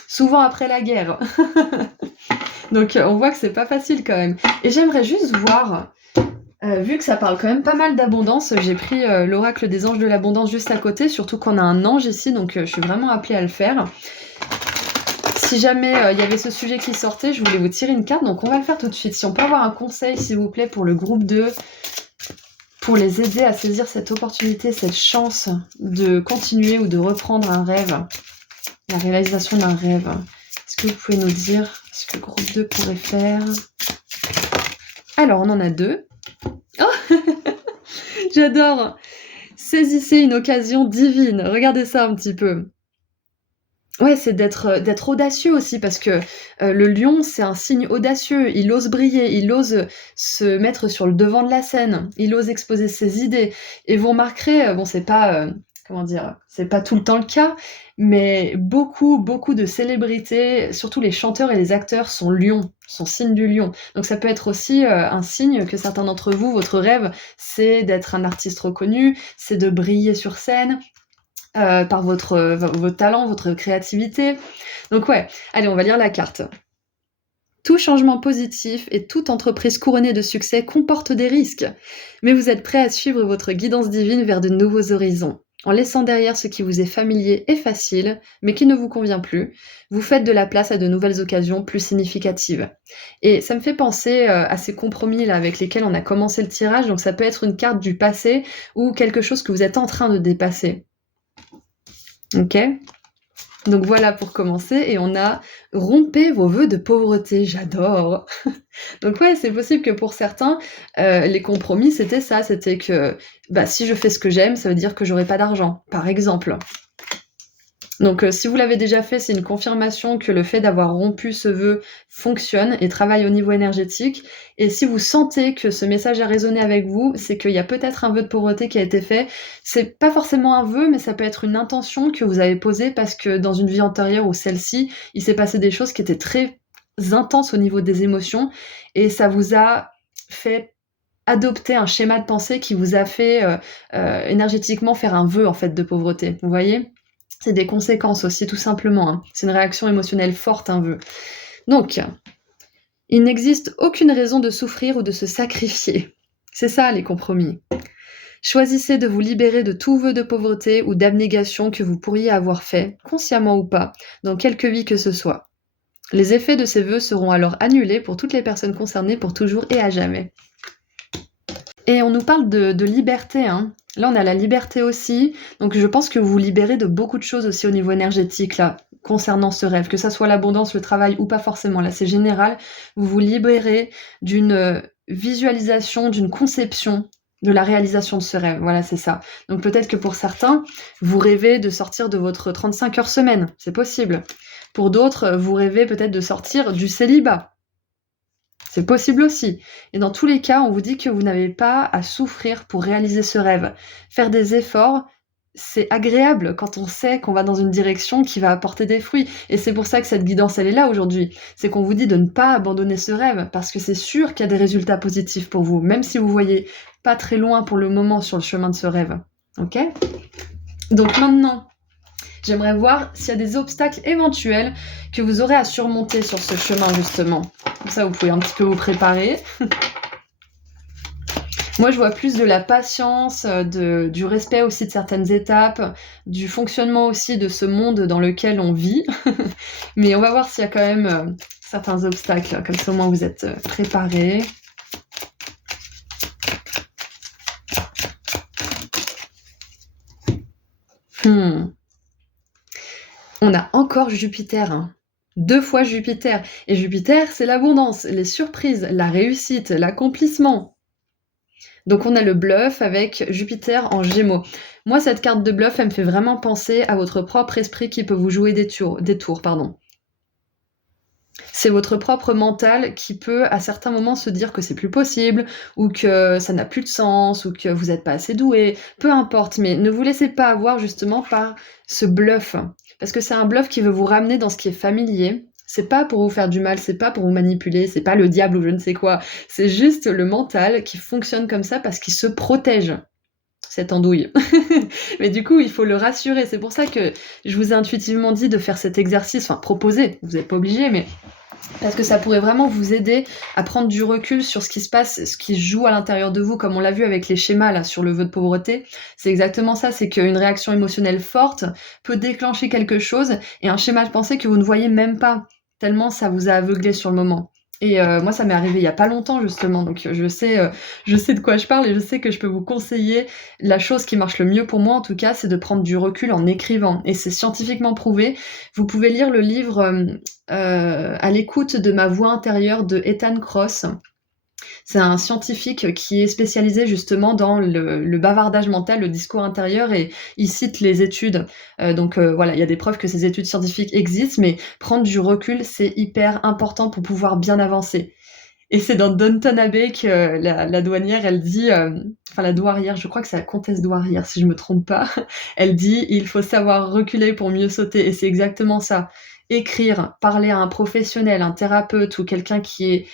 Souvent après la guerre. Donc on voit que c'est pas facile quand même. Et j'aimerais juste voir, vu que ça parle quand même pas mal d'abondance, j'ai pris l'oracle des anges de l'abondance juste à côté, surtout qu'on a un ange ici, donc je suis vraiment appelée à le faire. Si jamais il y avait ce sujet qui sortait, je voulais vous tirer une carte, donc on va le faire tout de suite. Si on peut avoir un conseil, s'il vous plaît, pour le groupe 2, pour les aider à saisir cette opportunité, cette chance de continuer ou de reprendre un rêve, la réalisation d'un rêve. Est-ce que vous pouvez nous dire ce que le groupe 2 pourrait faire? Alors, on en a 2. Oh J'adore! Saisissez une occasion divine. Regardez ça un petit peu. Ouais, c'est d'être audacieux aussi parce que le lion, c'est un signe audacieux. Il ose briller, il ose se mettre sur le devant de la scène, il ose exposer ses idées. Et vous remarquerez, bon, c'est pas, comment dire? C'est pas tout le temps le cas, mais beaucoup, beaucoup de célébrités, surtout les chanteurs et les acteurs sont lions, sont signes du lion. Donc ça peut être aussi un signe que certains d'entre vous, votre rêve, c'est d'être un artiste reconnu, c'est de briller sur scène, par votre talent, votre créativité. Donc ouais, allez, on va lire la carte. Tout changement positif et toute entreprise couronnée de succès comporte des risques, mais vous êtes prêt à suivre votre guidance divine vers de nouveaux horizons. En laissant derrière ce qui vous est familier et facile, mais qui ne vous convient plus, vous faites de la place à de nouvelles occasions plus significatives. Et ça me fait penser à ces compromis là avec lesquels on a commencé le tirage, donc ça peut être une carte du passé ou quelque chose que vous êtes en train de dépasser. Ok, donc voilà pour commencer, et on a rompez vos vœux de pauvreté, j'adore. Donc ouais, c'est possible que pour certains, les compromis c'était ça, c'était que si je fais ce que j'aime, ça veut dire que j'aurai pas d'argent, par exemple. Donc si vous l'avez déjà fait, c'est une confirmation que le fait d'avoir rompu ce vœu fonctionne et travaille au niveau énergétique. Et si vous sentez que ce message a résonné avec vous, c'est qu'il y a peut-être un vœu de pauvreté qui a été fait. C'est pas forcément un vœu, mais ça peut être une intention que vous avez posée parce que dans une vie antérieure ou celle-ci, il s'est passé des choses qui étaient très intenses au niveau des émotions et ça vous a fait adopté un schéma de pensée qui vous a fait énergétiquement faire un vœu en fait de pauvreté. Vous voyez ? C'est des conséquences aussi, tout simplement. Hein. C'est une réaction émotionnelle forte, un vœu. Donc, il n'existe aucune raison de souffrir ou de se sacrifier. C'est ça, les compromis. Choisissez de vous libérer de tout vœu de pauvreté ou d'abnégation que vous pourriez avoir fait, consciemment ou pas, dans quelque vie que ce soit. Les effets de ces vœux seront alors annulés pour toutes les personnes concernées pour toujours et à jamais. Et on nous parle de liberté, hein. Là, on a la liberté aussi. Donc, je pense que vous vous libérez de beaucoup de choses aussi au niveau énergétique, là, concernant ce rêve. Que ça soit l'abondance, le travail ou pas forcément. Là, c'est général. Vous vous libérez d'une visualisation, d'une conception de la réalisation de ce rêve. Voilà, c'est ça. Donc, peut-être que pour certains, vous rêvez de sortir de votre 35 heures semaine. C'est possible. Pour d'autres, vous rêvez peut-être de sortir du célibat. C'est possible aussi. Et dans tous les cas, on vous dit que vous n'avez pas à souffrir pour réaliser ce rêve. Faire des efforts, c'est agréable quand on sait qu'on va dans une direction qui va apporter des fruits. Et c'est pour ça que cette guidance, elle est là aujourd'hui. C'est qu'on vous dit de ne pas abandonner ce rêve, parce que c'est sûr qu'il y a des résultats positifs pour vous, même si vous voyez pas très loin pour le moment sur le chemin de ce rêve. Ok ? Donc maintenant, j'aimerais voir s'il y a des obstacles éventuels que vous aurez à surmonter sur ce chemin, justement. Comme ça, vous pouvez un petit peu vous préparer. Moi, je vois plus de la patience, du respect aussi de certaines étapes, du fonctionnement aussi de ce monde dans lequel on vit. Mais on va voir s'il y a quand même certains obstacles. Comme ça, au moins, vous êtes préparés. On a encore Jupiter, hein. 2 fois Jupiter. Et Jupiter, c'est l'abondance, les surprises, la réussite, l'accomplissement. Donc on a le bluff avec Jupiter en Gémeaux. Moi, cette carte de bluff, elle me fait vraiment penser à votre propre esprit qui peut vous jouer des tours. C'est votre propre mental qui peut, à certains moments, se dire que c'est plus possible, ou que ça n'a plus de sens, ou que vous n'êtes pas assez doué. Peu importe, mais ne vous laissez pas avoir justement par ce bluff. Parce que c'est un bluff qui veut vous ramener dans ce qui est familier. C'est pas pour vous faire du mal, c'est pas pour vous manipuler, c'est pas le diable ou je ne sais quoi. C'est juste le mental qui fonctionne comme ça parce qu'il se protège. Cette andouille. Mais du coup, il faut le rassurer. C'est pour ça que je vous ai intuitivement dit de faire cet exercice, enfin proposer, vous n'êtes pas obligé, mais parce que ça pourrait vraiment vous aider à prendre du recul sur ce qui se passe, ce qui se joue à l'intérieur de vous, comme on l'a vu avec les schémas là sur le vœu de pauvreté. C'est exactement ça, c'est qu'une réaction émotionnelle forte peut déclencher quelque chose et un schéma de pensée que vous ne voyez même pas, tellement ça vous a aveuglé sur le moment. Et moi, ça m'est arrivé il y a pas longtemps justement, donc je sais de quoi je parle et je sais que je peux vous conseiller. La chose qui marche le mieux pour moi, en tout cas, c'est de prendre du recul en écrivant, et c'est scientifiquement prouvé. Vous pouvez lire le livre À l'écoute de ma voix intérieure de Ethan Kross. C'est un scientifique qui est spécialisé justement dans le bavardage mental, le discours intérieur, et il cite les études. Donc voilà, il y a des preuves que ces études scientifiques existent, mais prendre du recul, c'est hyper important pour pouvoir bien avancer. Et c'est dans Downton Abbey que la douanière, elle dit, enfin la douairière, je crois que c'est la comtesse douairière si je me trompe pas, elle dit il faut savoir reculer pour mieux sauter, et c'est exactement ça. Écrire, parler à un professionnel, un thérapeute ou quelqu'un qui est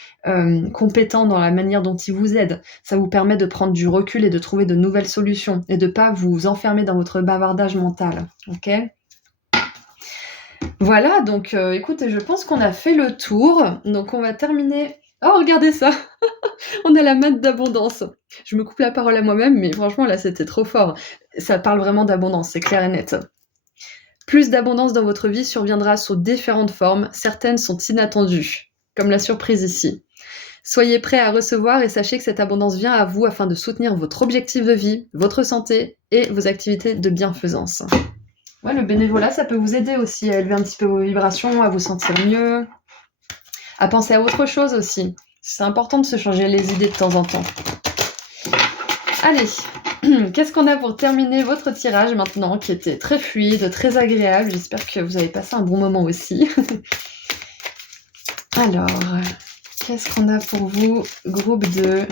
compétent dans la manière dont il vous aide, ça vous permet de prendre du recul et de trouver de nouvelles solutions et de pas vous enfermer dans votre bavardage mental. Ok ? Voilà, donc écoutez, je pense qu'on a fait le tour. Donc on va terminer. Oh, regardez ça! On a la matte d'abondance. Je me coupe la parole à moi-même, mais franchement, là, c'était trop fort. Ça parle vraiment d'abondance, c'est clair et net. Plus d'abondance dans votre vie surviendra sous différentes formes, certaines sont inattendues, comme la surprise ici. Soyez prêts à recevoir et sachez que cette abondance vient à vous afin de soutenir votre objectif de vie, votre santé et vos activités de bienfaisance. Ouais, le bénévolat, ça peut vous aider aussi à élever un petit peu vos vibrations, à vous sentir mieux, à penser à autre chose aussi. C'est important de se changer les idées de temps en temps. Allez, qu'est-ce qu'on a pour terminer votre tirage maintenant, qui était très fluide, très agréable. J'espère que vous avez passé un bon moment aussi. Alors, qu'est-ce qu'on a pour vous, groupe 2?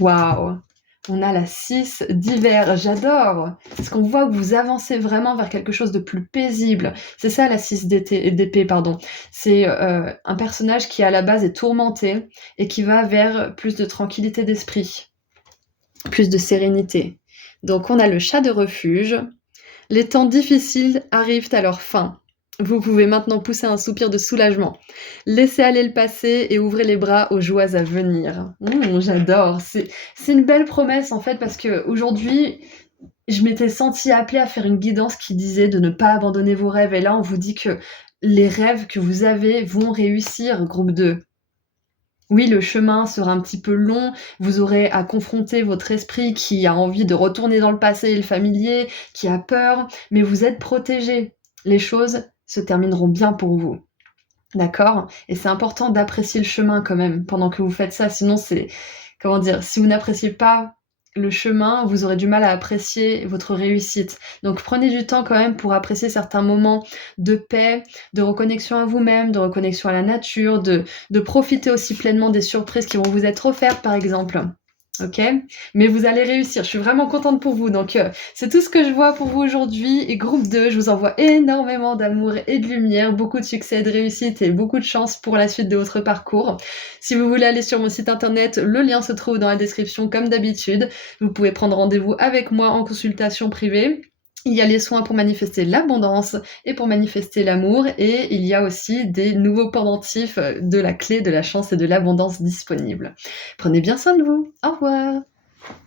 Waouh! On a la 6 d'hiver, j'adore! Parce qu'on voit que vous avancez vraiment vers quelque chose de plus paisible. C'est ça la 6 d'épée, pardon. C'est un personnage qui à la base est tourmenté et qui va vers plus de tranquillité d'esprit, plus de sérénité. Donc on a le chat de refuge. Les temps difficiles arrivent à leur fin. Vous pouvez maintenant pousser un soupir de soulagement. Laissez aller le passé et ouvrez les bras aux joies à venir. J'adore. C'est une belle promesse en fait parce que aujourd'hui, je m'étais sentie appelée à faire une guidance qui disait de ne pas abandonner vos rêves. Et là, on vous dit que les rêves que vous avez vont réussir, groupe 2. Oui, le chemin sera un petit peu long, vous aurez à confronter votre esprit qui a envie de retourner dans le passé et le familier, qui a peur, mais vous êtes protégés. Les choses se termineront bien pour vous. D'accord? Et c'est important d'apprécier le chemin quand même pendant que vous faites ça, sinon c'est, comment dire, si vous n'appréciez pas le chemin, vous aurez du mal à apprécier votre réussite. Donc prenez du temps quand même pour apprécier certains moments de paix, de reconnexion à vous-même, de reconnexion à la nature, de profiter aussi pleinement des surprises qui vont vous être offertes par exemple. Ok? Mais vous allez réussir, je suis vraiment contente pour vous. Donc c'est tout ce que je vois pour vous aujourd'hui. Et groupe 2, je vous envoie énormément d'amour et de lumière, beaucoup de succès et de réussite et beaucoup de chance pour la suite de votre parcours. Si vous voulez aller sur mon site internet, le lien se trouve dans la description comme d'habitude. Vous pouvez prendre rendez-vous avec moi en consultation privée. Il y a les soins pour manifester l'abondance et pour manifester l'amour, et il y a aussi des nouveaux pendentifs de la clé de la chance et de l'abondance disponibles. Prenez bien soin de vous. Au revoir.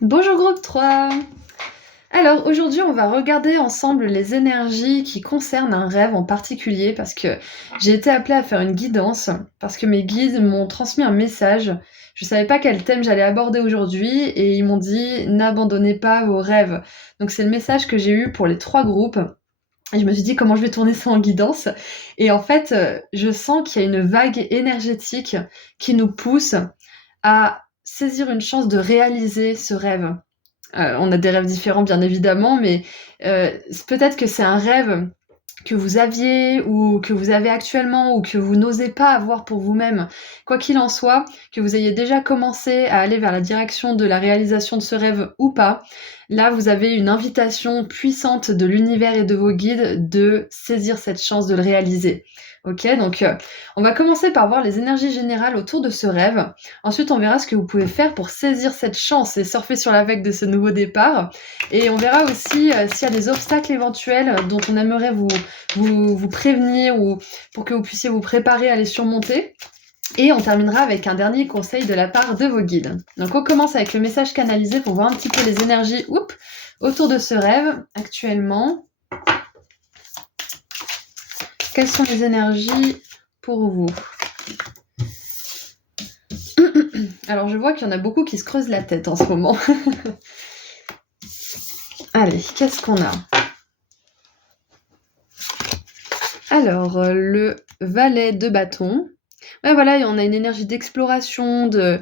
Bonjour groupe 3. Alors aujourd'hui on va regarder ensemble les énergies qui concernent un rêve en particulier parce que j'ai été appelée à faire une guidance parce que mes guides m'ont transmis un message. Je savais pas quel thème j'allais aborder aujourd'hui et ils m'ont dit n'abandonnez pas vos rêves. Donc c'est le message que j'ai eu pour les 3 groupes. Et je me suis dit comment je vais tourner ça en guidance. Et en fait, je sens qu'il y a une vague énergétique qui nous pousse à saisir une chance de réaliser ce rêve. On a des rêves différents bien évidemment, mais peut-être que c'est un rêve que vous aviez ou que vous avez actuellement ou que vous n'osez pas avoir pour vous-même. Quoi qu'il en soit, que vous ayez déjà commencé à aller vers la direction de la réalisation de ce rêve ou pas, là vous avez une invitation puissante de l'univers et de vos guides de saisir cette chance de le réaliser. Ok, donc on va commencer par voir les énergies générales autour de ce rêve. Ensuite, on verra ce que vous pouvez faire pour saisir cette chance et surfer sur la vague de ce nouveau départ. Et on verra aussi s'il y a des obstacles éventuels dont on aimerait vous prévenir ou pour que vous puissiez vous préparer à les surmonter. Et on terminera avec un dernier conseil de la part de vos guides. Donc on commence avec le message canalisé pour voir un petit peu les énergies autour de ce rêve actuellement. Quelles sont les énergies pour vous? Alors, je vois qu'il y en a beaucoup qui se creusent la tête en ce moment. Allez, qu'est-ce qu'on a? Alors, le valet de bâton. Ouais, voilà, on a une énergie d'exploration, de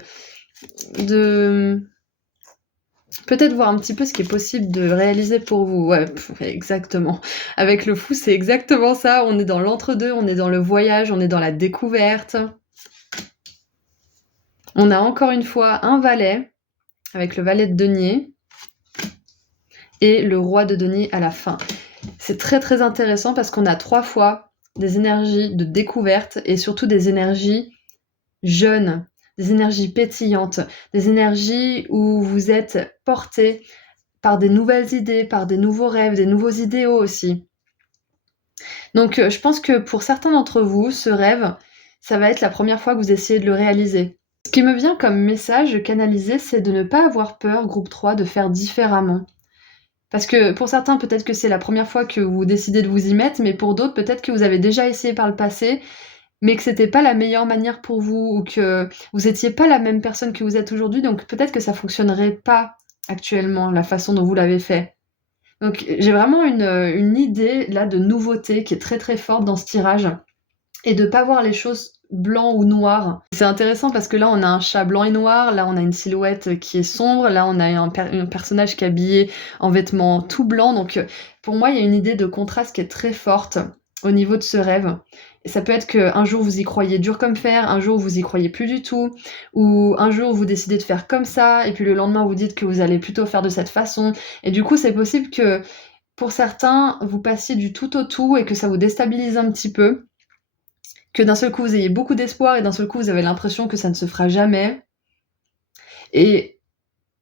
peut-être voir un petit peu ce qui est possible de réaliser pour vous. Ouais, exactement. Avec le fou, c'est exactement ça. On est dans l'entre-deux, on est dans le voyage, on est dans la découverte. On a encore une fois un valet, avec le valet de denier, et le roi de denier à la fin. C'est très très intéressant parce qu'on a 3 fois des énergies de découverte et surtout des énergies jeunes, des énergies pétillantes, des énergies où vous êtes porté par des nouvelles idées, par des nouveaux rêves, des nouveaux idéaux aussi. Donc je pense que pour certains d'entre vous, ce rêve, ça va être la première fois que vous essayez de le réaliser. Ce qui me vient comme message canalisé, c'est de ne pas avoir peur, groupe 3, de faire différemment. Parce que pour certains, peut-être que c'est la première fois que vous décidez de vous y mettre, mais pour d'autres, peut-être que vous avez déjà essayé par le passé, mais que c'était pas la meilleure manière pour vous, ou que vous étiez pas la même personne que vous êtes aujourd'hui, donc peut-être que ça fonctionnerait pas actuellement, la façon dont vous l'avez fait. Donc j'ai vraiment une idée là de nouveauté qui est très très forte dans ce tirage, et de pas voir les choses blanc ou noir. C'est intéressant parce que là on a un chat blanc et noir, là on a une silhouette qui est sombre, là on a un personnage qui est habillé en vêtements tout blancs, donc pour moi il y a une idée de contraste qui est très forte. au niveau de ce rêve. Et ça peut être qu'un jour vous y croyez dur comme fer, un jour vous y croyez plus du tout, ou un jour vous décidez de faire comme ça, et puis le lendemain vous dites que vous allez plutôt faire de cette façon. Et du coup, c'est possible que pour certains, vous passiez du tout au tout et que ça vous déstabilise un petit peu, que d'un seul coup vous ayez beaucoup d'espoir et d'un seul coup vous avez l'impression que ça ne se fera jamais. Et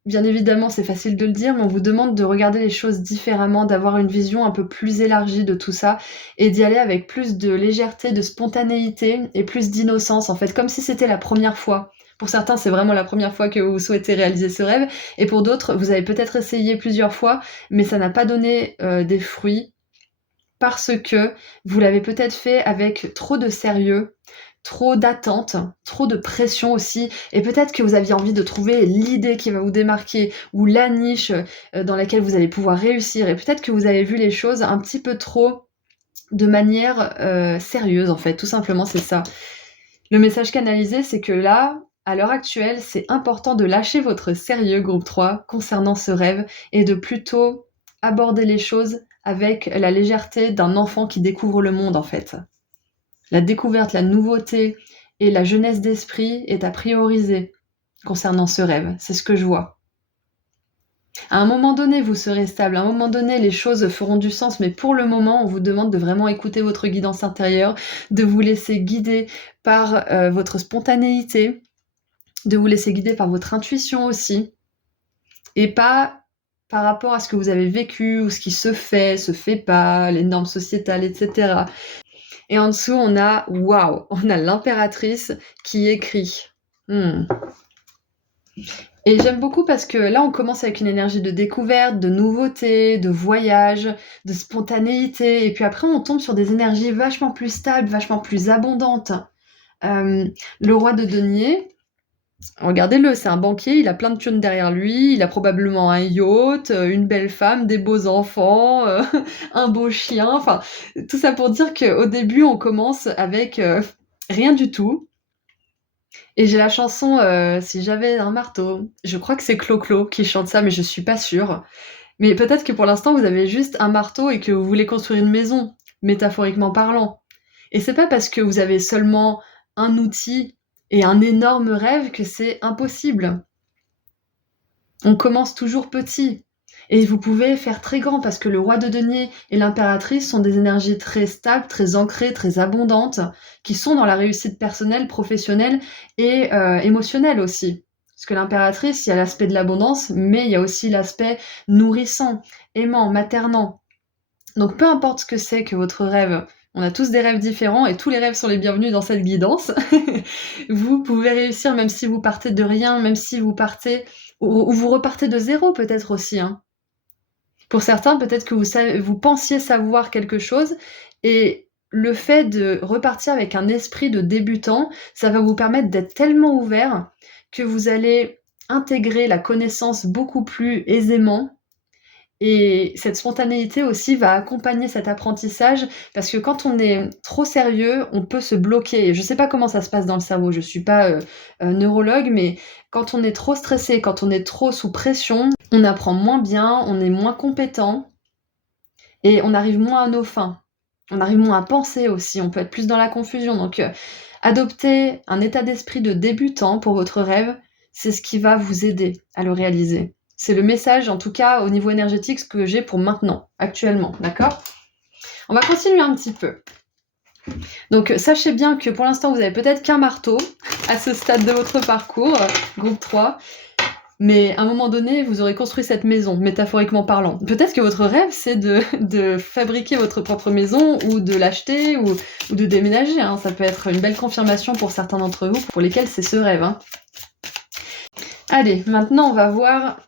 bien évidemment, c'est facile de le dire, mais on vous demande de regarder les choses différemment, d'avoir une vision un peu plus élargie de tout ça et d'y aller avec plus de légèreté, de spontanéité et plus d'innocence, en fait, comme si c'était la première fois. Pour certains, c'est vraiment la première fois que vous souhaitez réaliser ce rêve, et pour d'autres, vous avez peut-être essayé plusieurs fois, mais ça n'a pas donné des fruits parce que vous l'avez peut-être fait avec trop de sérieux, trop d'attentes, trop de pression aussi, et peut-être que vous aviez envie de trouver l'idée qui va vous démarquer ou la niche dans laquelle vous allez pouvoir réussir, et peut-être que vous avez vu les choses un petit peu trop de manière sérieuse, en fait, tout simplement, c'est ça. Le message canalisé, c'est que là, à l'heure actuelle, c'est important de lâcher votre sérieux, groupe 3, concernant ce rêve, et de plutôt aborder les choses avec la légèreté d'un enfant qui découvre le monde, en fait. La découverte, la nouveauté et la jeunesse d'esprit est à prioriser concernant ce rêve. C'est ce que je vois. À un moment donné, vous serez stable. À un moment donné, les choses feront du sens. Mais pour le moment, on vous demande de vraiment écouter votre guidance intérieure, de vous laisser guider par votre spontanéité, de vous laisser guider par votre intuition aussi, et pas par rapport à ce que vous avez vécu ou ce qui se fait pas, les normes sociétales, etc. Et en dessous, on a l'impératrice qui écrit. Et j'aime beaucoup parce que là, on commence avec une énergie de découverte, de nouveauté, de voyage, de spontanéité. Et puis après, on tombe sur des énergies vachement plus stables, vachement plus abondantes. Le roi de denier, regardez-le, c'est un banquier, il a plein de thunes derrière lui, il a probablement un yacht, une belle femme, des beaux enfants, un beau chien, enfin, tout ça pour dire qu'au début, on commence avec rien du tout. Et j'ai la chanson Si j'avais un marteau. Je crois que c'est Clo-Clo qui chante ça, mais je suis pas sûre. Mais peut-être que pour l'instant, vous avez juste un marteau et que vous voulez construire une maison, métaphoriquement parlant. Et c'est pas parce que vous avez seulement un outil et un énorme rêve que c'est impossible. On commence toujours petit. Et vous pouvez faire très grand parce que le roi de denier et l'impératrice sont des énergies très stables, très ancrées, très abondantes, qui sont dans la réussite personnelle, professionnelle et émotionnelle aussi. Parce que l'impératrice, il y a l'aspect de l'abondance, mais il y a aussi l'aspect nourrissant, aimant, maternant. Donc peu importe ce que c'est que votre rêve, on a tous des rêves différents et tous les rêves sont les bienvenus dans cette guidance. Vous pouvez réussir même si vous partez de rien, même si vous partez ou vous repartez de zéro peut-être aussi. Pour certains, peut-être que vous pensiez savoir quelque chose et le fait de repartir avec un esprit de débutant, ça va vous permettre d'être tellement ouvert que vous allez intégrer la connaissance beaucoup plus aisément. Et cette spontanéité aussi va accompagner cet apprentissage parce que quand on est trop sérieux, on peut se bloquer. Je sais pas comment ça se passe dans le cerveau, je suis pas neurologue, mais quand on est trop stressé, quand on est trop sous pression, on apprend moins bien, on est moins compétent et on arrive moins à nos fins. On arrive moins à penser aussi, on peut être plus dans la confusion. Donc adopter un état d'esprit de débutant pour votre rêve, c'est ce qui va vous aider à le réaliser. C'est le message, en tout cas, au niveau énergétique, ce que j'ai pour maintenant, actuellement, d'accord? On va continuer un petit peu. Donc, sachez bien que pour l'instant, vous avez peut-être qu'un marteau à ce stade de votre parcours, groupe 3, mais à un moment donné, vous aurez construit cette maison, métaphoriquement parlant. Peut-être que votre rêve, c'est de fabriquer votre propre maison, ou de l'acheter, ou de déménager. Ça peut être une belle confirmation pour certains d'entre vous, pour lesquels c'est ce rêve. Allez, maintenant, on va voir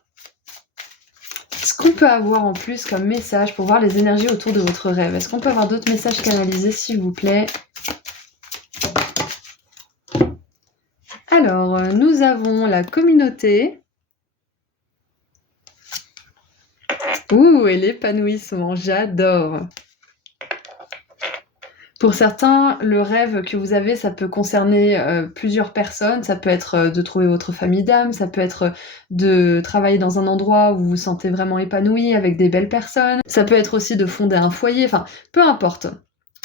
ce qu'on peut avoir en plus comme message pour voir les énergies autour de votre rêve. Est-ce qu'on peut avoir d'autres messages canalisés, s'il vous plaît? Alors, nous avons la communauté. Ouh, et l'épanouissement, j'adore. Pour certains, le rêve que vous avez, ça peut concerner plusieurs personnes. Ça peut être de trouver votre famille d'âme, ça peut être de travailler dans un endroit où vous vous sentez vraiment épanoui avec des belles personnes. Ça peut être aussi de fonder un foyer, enfin, peu importe.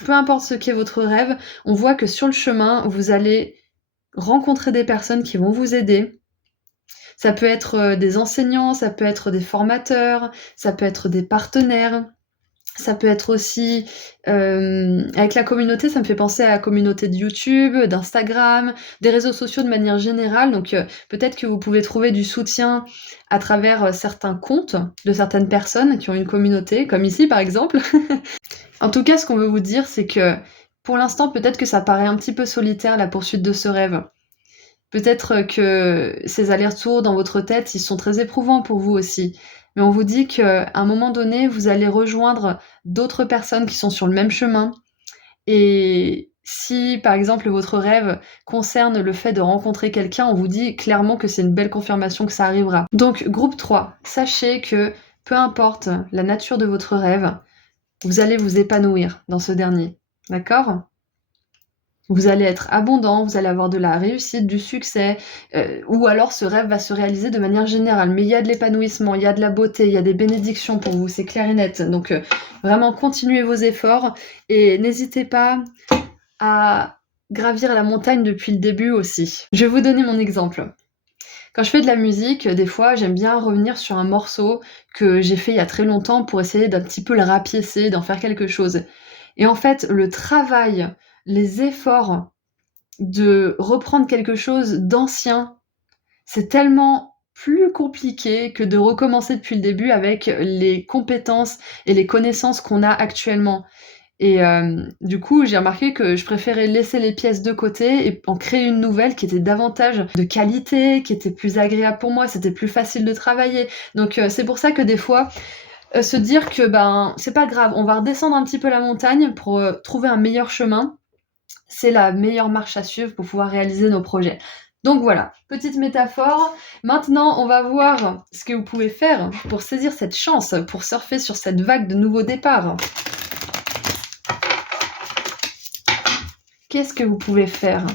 peu importe ce qu'est votre rêve, on voit que sur le chemin, vous allez rencontrer des personnes qui vont vous aider. Ça peut être des enseignants, ça peut être des formateurs, ça peut être des partenaires. Ça peut être aussi avec la communauté, ça me fait penser à la communauté de YouTube, d'Instagram, des réseaux sociaux de manière générale. Donc peut-être que vous pouvez trouver du soutien à travers certains comptes de certaines personnes qui ont une communauté, comme ici par exemple. En tout cas, ce qu'on veut vous dire, c'est que pour l'instant, peut-être que ça paraît un petit peu solitaire la poursuite de ce rêve. Peut-être que ces allers-retours dans votre tête, ils sont très éprouvants pour vous aussi. Mais on vous dit qu'à un moment donné, vous allez rejoindre d'autres personnes qui sont sur le même chemin. Et si, par exemple, votre rêve concerne le fait de rencontrer quelqu'un, on vous dit clairement que c'est une belle confirmation que ça arrivera. Donc, groupe 3, sachez que peu importe la nature de votre rêve, vous allez vous épanouir dans ce dernier. D'accord ? Vous allez être abondant, vous allez avoir de la réussite, du succès, ou alors ce rêve va se réaliser de manière générale. Mais il y a de l'épanouissement, il y a de la beauté, il y a des bénédictions pour vous, c'est clair et net. Donc vraiment, continuez vos efforts et n'hésitez pas à gravir la montagne depuis le début aussi. Je vais vous donner mon exemple. Quand je fais de la musique, des fois, j'aime bien revenir sur un morceau que j'ai fait il y a très longtemps pour essayer d'un petit peu le rapiécer, d'en faire quelque chose. Et en fait, le travail, les efforts de reprendre quelque chose d'ancien, c'est tellement plus compliqué que de recommencer depuis le début avec les compétences et les connaissances qu'on a actuellement. Et du coup, j'ai remarqué que je préférais laisser les pièces de côté et en créer une nouvelle qui était davantage de qualité, qui était plus agréable pour moi, c'était plus facile de travailler. Donc c'est pour ça que des fois, se dire que c'est pas grave, on va redescendre un petit peu la montagne pour trouver un meilleur chemin, c'est la meilleure marche à suivre pour pouvoir réaliser nos projets. Donc voilà, petite métaphore. Maintenant, on va voir ce que vous pouvez faire pour saisir cette chance, pour surfer sur cette vague de nouveaux départs. Qu'est-ce que vous pouvez faire,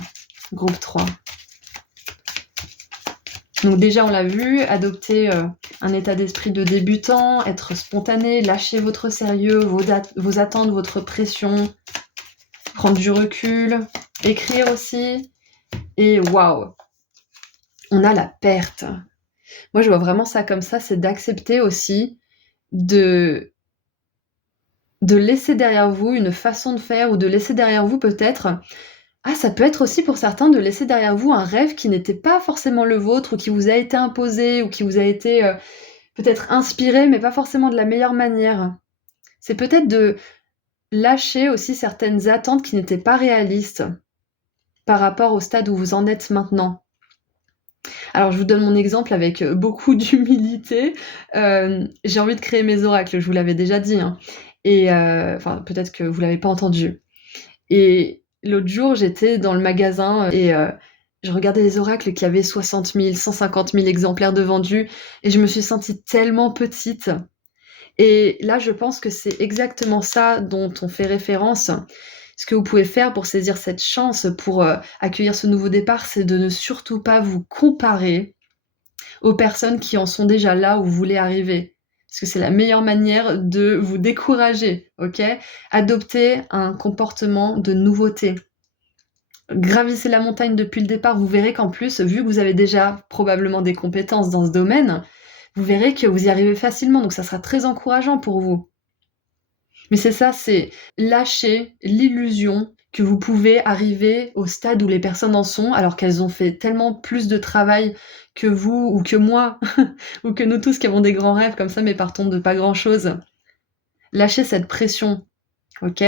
groupe 3 ? Donc déjà, on l'a vu, adopter un état d'esprit de débutant, être spontané, lâcher votre sérieux, vos attentes, votre pression, prendre du recul, écrire aussi. Et waouh, on a la perte. Moi, je vois vraiment ça comme ça, c'est d'accepter aussi de laisser derrière vous une façon de faire ou de laisser derrière vous peut-être... Ah, ça peut être aussi pour certains de laisser derrière vous un rêve qui n'était pas forcément le vôtre ou qui vous a été imposé ou qui vous a été peut-être inspiré, mais pas forcément de la meilleure manière. C'est peut-être de lâcher aussi certaines attentes qui n'étaient pas réalistes par rapport au stade où vous en êtes maintenant. Alors, je vous donne mon exemple avec beaucoup d'humilité. J'ai envie de créer mes oracles, je vous l'avais déjà dit. Hein. Et peut-être que vous l'avez pas entendu. Et l'autre jour, j'étais dans le magasin et je regardais les oracles qui avaient 60 000, 150 000 exemplaires de vendus et je me suis sentie tellement petite. Et là, je pense que c'est exactement ça dont on fait référence. Ce que vous pouvez faire pour saisir cette chance, pour accueillir ce nouveau départ, c'est de ne surtout pas vous comparer aux personnes qui en sont déjà là où vous voulez arriver. Parce que c'est la meilleure manière de vous décourager, ok ? Adoptez un comportement de nouveauté. Gravissez la montagne depuis le départ, vous verrez qu'en plus, vu que vous avez déjà probablement des compétences dans ce domaine, vous verrez que vous y arrivez facilement, donc ça sera très encourageant pour vous. Mais c'est ça, c'est lâcher l'illusion que vous pouvez arriver au stade où les personnes en sont, alors qu'elles ont fait tellement plus de travail que vous ou que moi, ou que nous tous qui avons des grands rêves comme ça, mais partons de pas grand-chose. Lâchez cette pression, ok ?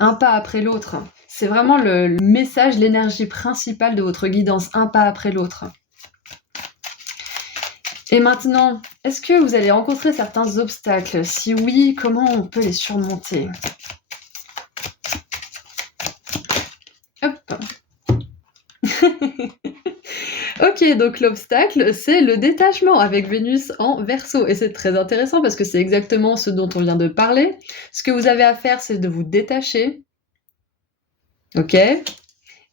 Un pas après l'autre. C'est vraiment le message, l'énergie principale de votre guidance, un pas après l'autre. Et maintenant, est-ce que vous allez rencontrer certains obstacles ? Si oui, comment on peut les surmonter ? Hop. Ok, donc l'obstacle, c'est le détachement avec Vénus en Verseau. Et c'est très intéressant parce que c'est exactement ce dont on vient de parler. Ce que vous avez à faire, c'est de vous détacher. Ok ?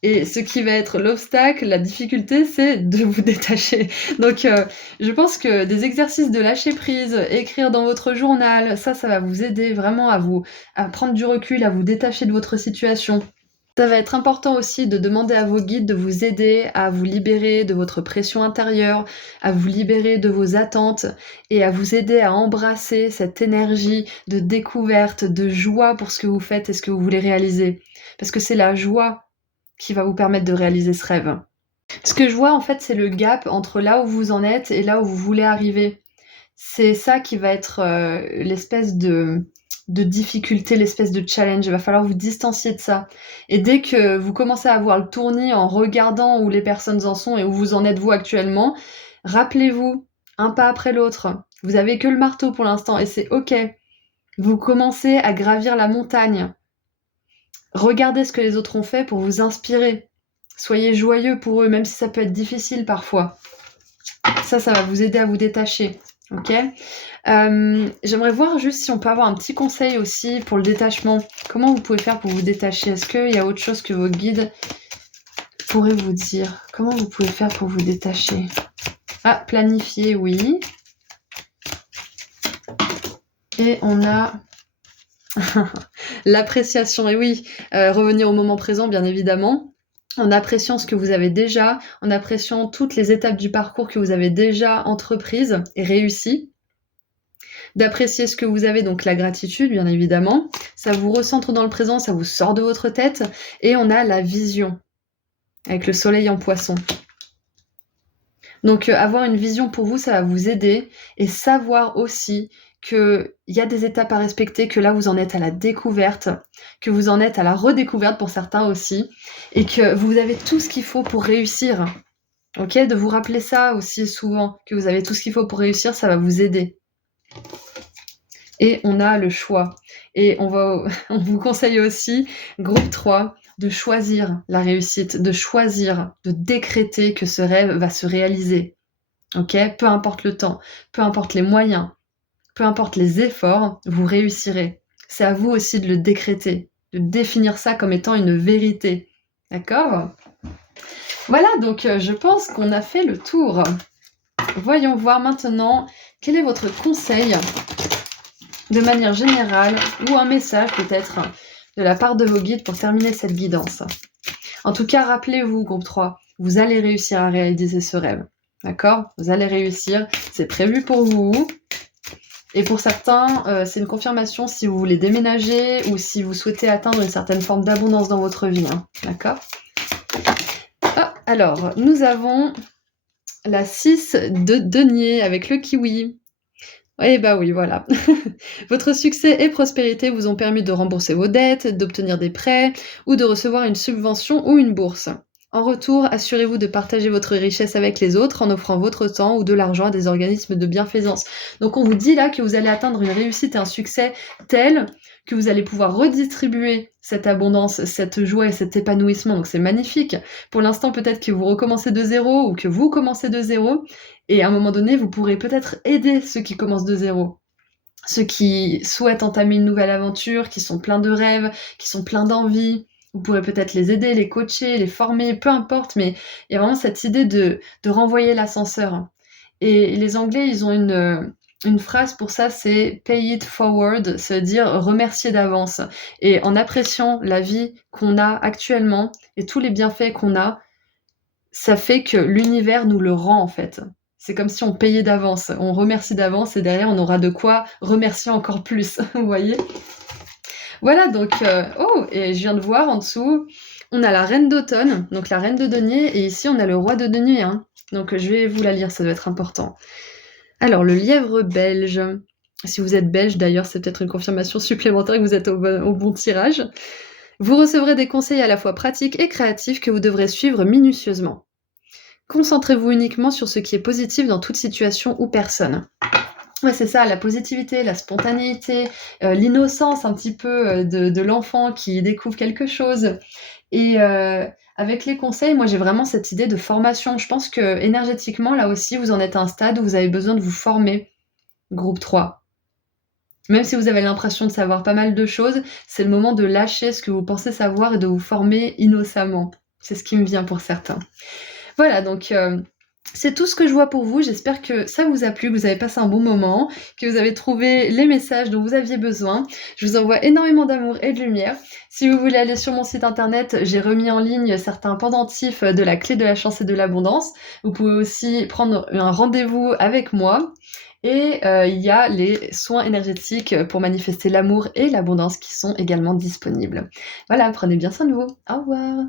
Et ce qui va être l'obstacle, la difficulté, c'est de vous détacher. Donc, je pense que des exercices de lâcher prise, écrire dans votre journal, ça va vous aider vraiment à prendre du recul, à vous détacher de votre situation. Ça va être important aussi de demander à vos guides de vous aider à vous libérer de votre pression intérieure, à vous libérer de vos attentes et à vous aider à embrasser cette énergie de découverte, de joie pour ce que vous faites et ce que vous voulez réaliser. Parce que c'est la joie qui va vous permettre de réaliser ce rêve. Ce que je vois, en fait, c'est le gap entre là où vous en êtes et là où vous voulez arriver. C'est ça qui va être l'espèce de difficulté, l'espèce de challenge. Il va falloir vous distancier de ça. Et dès que vous commencez à voir le tournis en regardant où les personnes en sont et où vous en êtes vous actuellement, rappelez-vous, un pas après l'autre. Vous avez que le marteau pour l'instant et c'est ok. Vous commencez à gravir la montagne. Regardez ce que les autres ont fait pour vous inspirer. Soyez joyeux pour eux, même si ça peut être difficile parfois. Ça va vous aider à vous détacher. Ok. J'aimerais voir juste si on peut avoir un petit conseil aussi pour le détachement. Comment vous pouvez faire pour vous détacher? Est-ce qu'il y a autre chose que vos guides pourraient vous dire? Comment vous pouvez faire pour vous détacher? Ah, planifier, oui. Et on a l'appréciation. Et oui, revenir au moment présent, bien évidemment. En appréciant ce que vous avez déjà, en appréciant toutes les étapes du parcours que vous avez déjà entreprises et réussies. D'apprécier ce que vous avez, donc la gratitude, bien évidemment. Ça vous recentre dans le présent, ça vous sort de votre tête. Et on a la vision, avec le soleil en poisson. Donc avoir une vision pour vous, ça va vous aider. Et savoir aussi qu'il y a des étapes à respecter, que là vous en êtes à la découverte, que vous en êtes à la redécouverte pour certains aussi, et que vous avez tout ce qu'il faut pour réussir. Ok, de vous rappeler ça aussi souvent, que vous avez tout ce qu'il faut pour réussir, ça va vous aider. Et on a le choix. Et on vous conseille aussi, groupe 3, de choisir la réussite, de choisir, de décréter que ce rêve va se réaliser. Ok, peu importe le temps, peu importe les moyens, peu importe les efforts, vous réussirez. C'est à vous aussi de le décréter, de définir ça comme étant une vérité. D'accord ? Voilà, donc je pense qu'on a fait le tour. Voyons voir maintenant quel est votre conseil de manière générale ou un message peut-être de la part de vos guides pour terminer cette guidance. En tout cas, rappelez-vous, groupe 3, vous allez réussir à réaliser ce rêve. D'accord ? Vous allez réussir, c'est prévu pour vous. Et pour certains, c'est une confirmation si vous voulez déménager ou si vous souhaitez atteindre une certaine forme d'abondance dans votre vie. Hein. D'accord ? Ah, alors, nous avons la 6 de denier avec le kiwi. Eh bah oui, voilà. Votre succès et prospérité vous ont permis de rembourser vos dettes, d'obtenir des prêts ou de recevoir une subvention ou une bourse. En retour, assurez-vous de partager votre richesse avec les autres en offrant votre temps ou de l'argent à des organismes de bienfaisance. Donc on vous dit là que vous allez atteindre une réussite et un succès tel que vous allez pouvoir redistribuer cette abondance, cette joie et cet épanouissement. Donc c'est magnifique. Pour l'instant, peut-être que vous recommencez de zéro ou que vous commencez de zéro. Et à un moment donné, vous pourrez peut-être aider ceux qui commencent de zéro. Ceux qui souhaitent entamer une nouvelle aventure, qui sont pleins de rêves, qui sont pleins d'envie. Vous pourrez peut-être les aider, les coacher, les former, peu importe, mais il y a vraiment cette idée de renvoyer l'ascenseur. Et les Anglais, ils ont une phrase pour ça, c'est « pay it forward », ça veut dire « remercier d'avance ». Et en appréciant la vie qu'on a actuellement et tous les bienfaits qu'on a, ça fait que l'univers nous le rend en fait. C'est comme si on payait d'avance, on remercie d'avance et derrière on aura de quoi remercier encore plus, vous voyez ? Voilà, donc, oh, et je viens de voir en dessous, on a la reine d'automne, donc la reine de denier, et ici on a le roi de denier, hein. Donc je vais vous la lire, ça doit être important. Alors, le lièvre belge, si vous êtes belge d'ailleurs, c'est peut-être une confirmation supplémentaire que vous êtes au bon tirage. Vous recevrez des conseils à la fois pratiques et créatifs que vous devrez suivre minutieusement. Concentrez-vous uniquement sur ce qui est positif dans toute situation ou personne. Ouais, c'est ça, la positivité, la spontanéité, l'innocence un petit peu de l'enfant qui découvre quelque chose. Et avec les conseils, moi j'ai vraiment cette idée de formation. Je pense que énergétiquement, là aussi, vous en êtes à un stade où vous avez besoin de vous former, groupe 3. Même si vous avez l'impression de savoir pas mal de choses, c'est le moment de lâcher ce que vous pensez savoir et de vous former innocemment. C'est ce qui me vient pour certains. Voilà, donc c'est tout ce que je vois pour vous. J'espère que ça vous a plu, que vous avez passé un bon moment, que vous avez trouvé les messages dont vous aviez besoin. Je vous envoie énormément d'amour et de lumière. Si vous voulez aller sur mon site internet, j'ai remis en ligne certains pendentifs de la clé de la chance et de l'abondance. Vous pouvez aussi prendre un rendez-vous avec moi. Et il y a les soins énergétiques pour manifester l'amour et l'abondance qui sont également disponibles. Voilà, prenez bien soin de vous. Au revoir.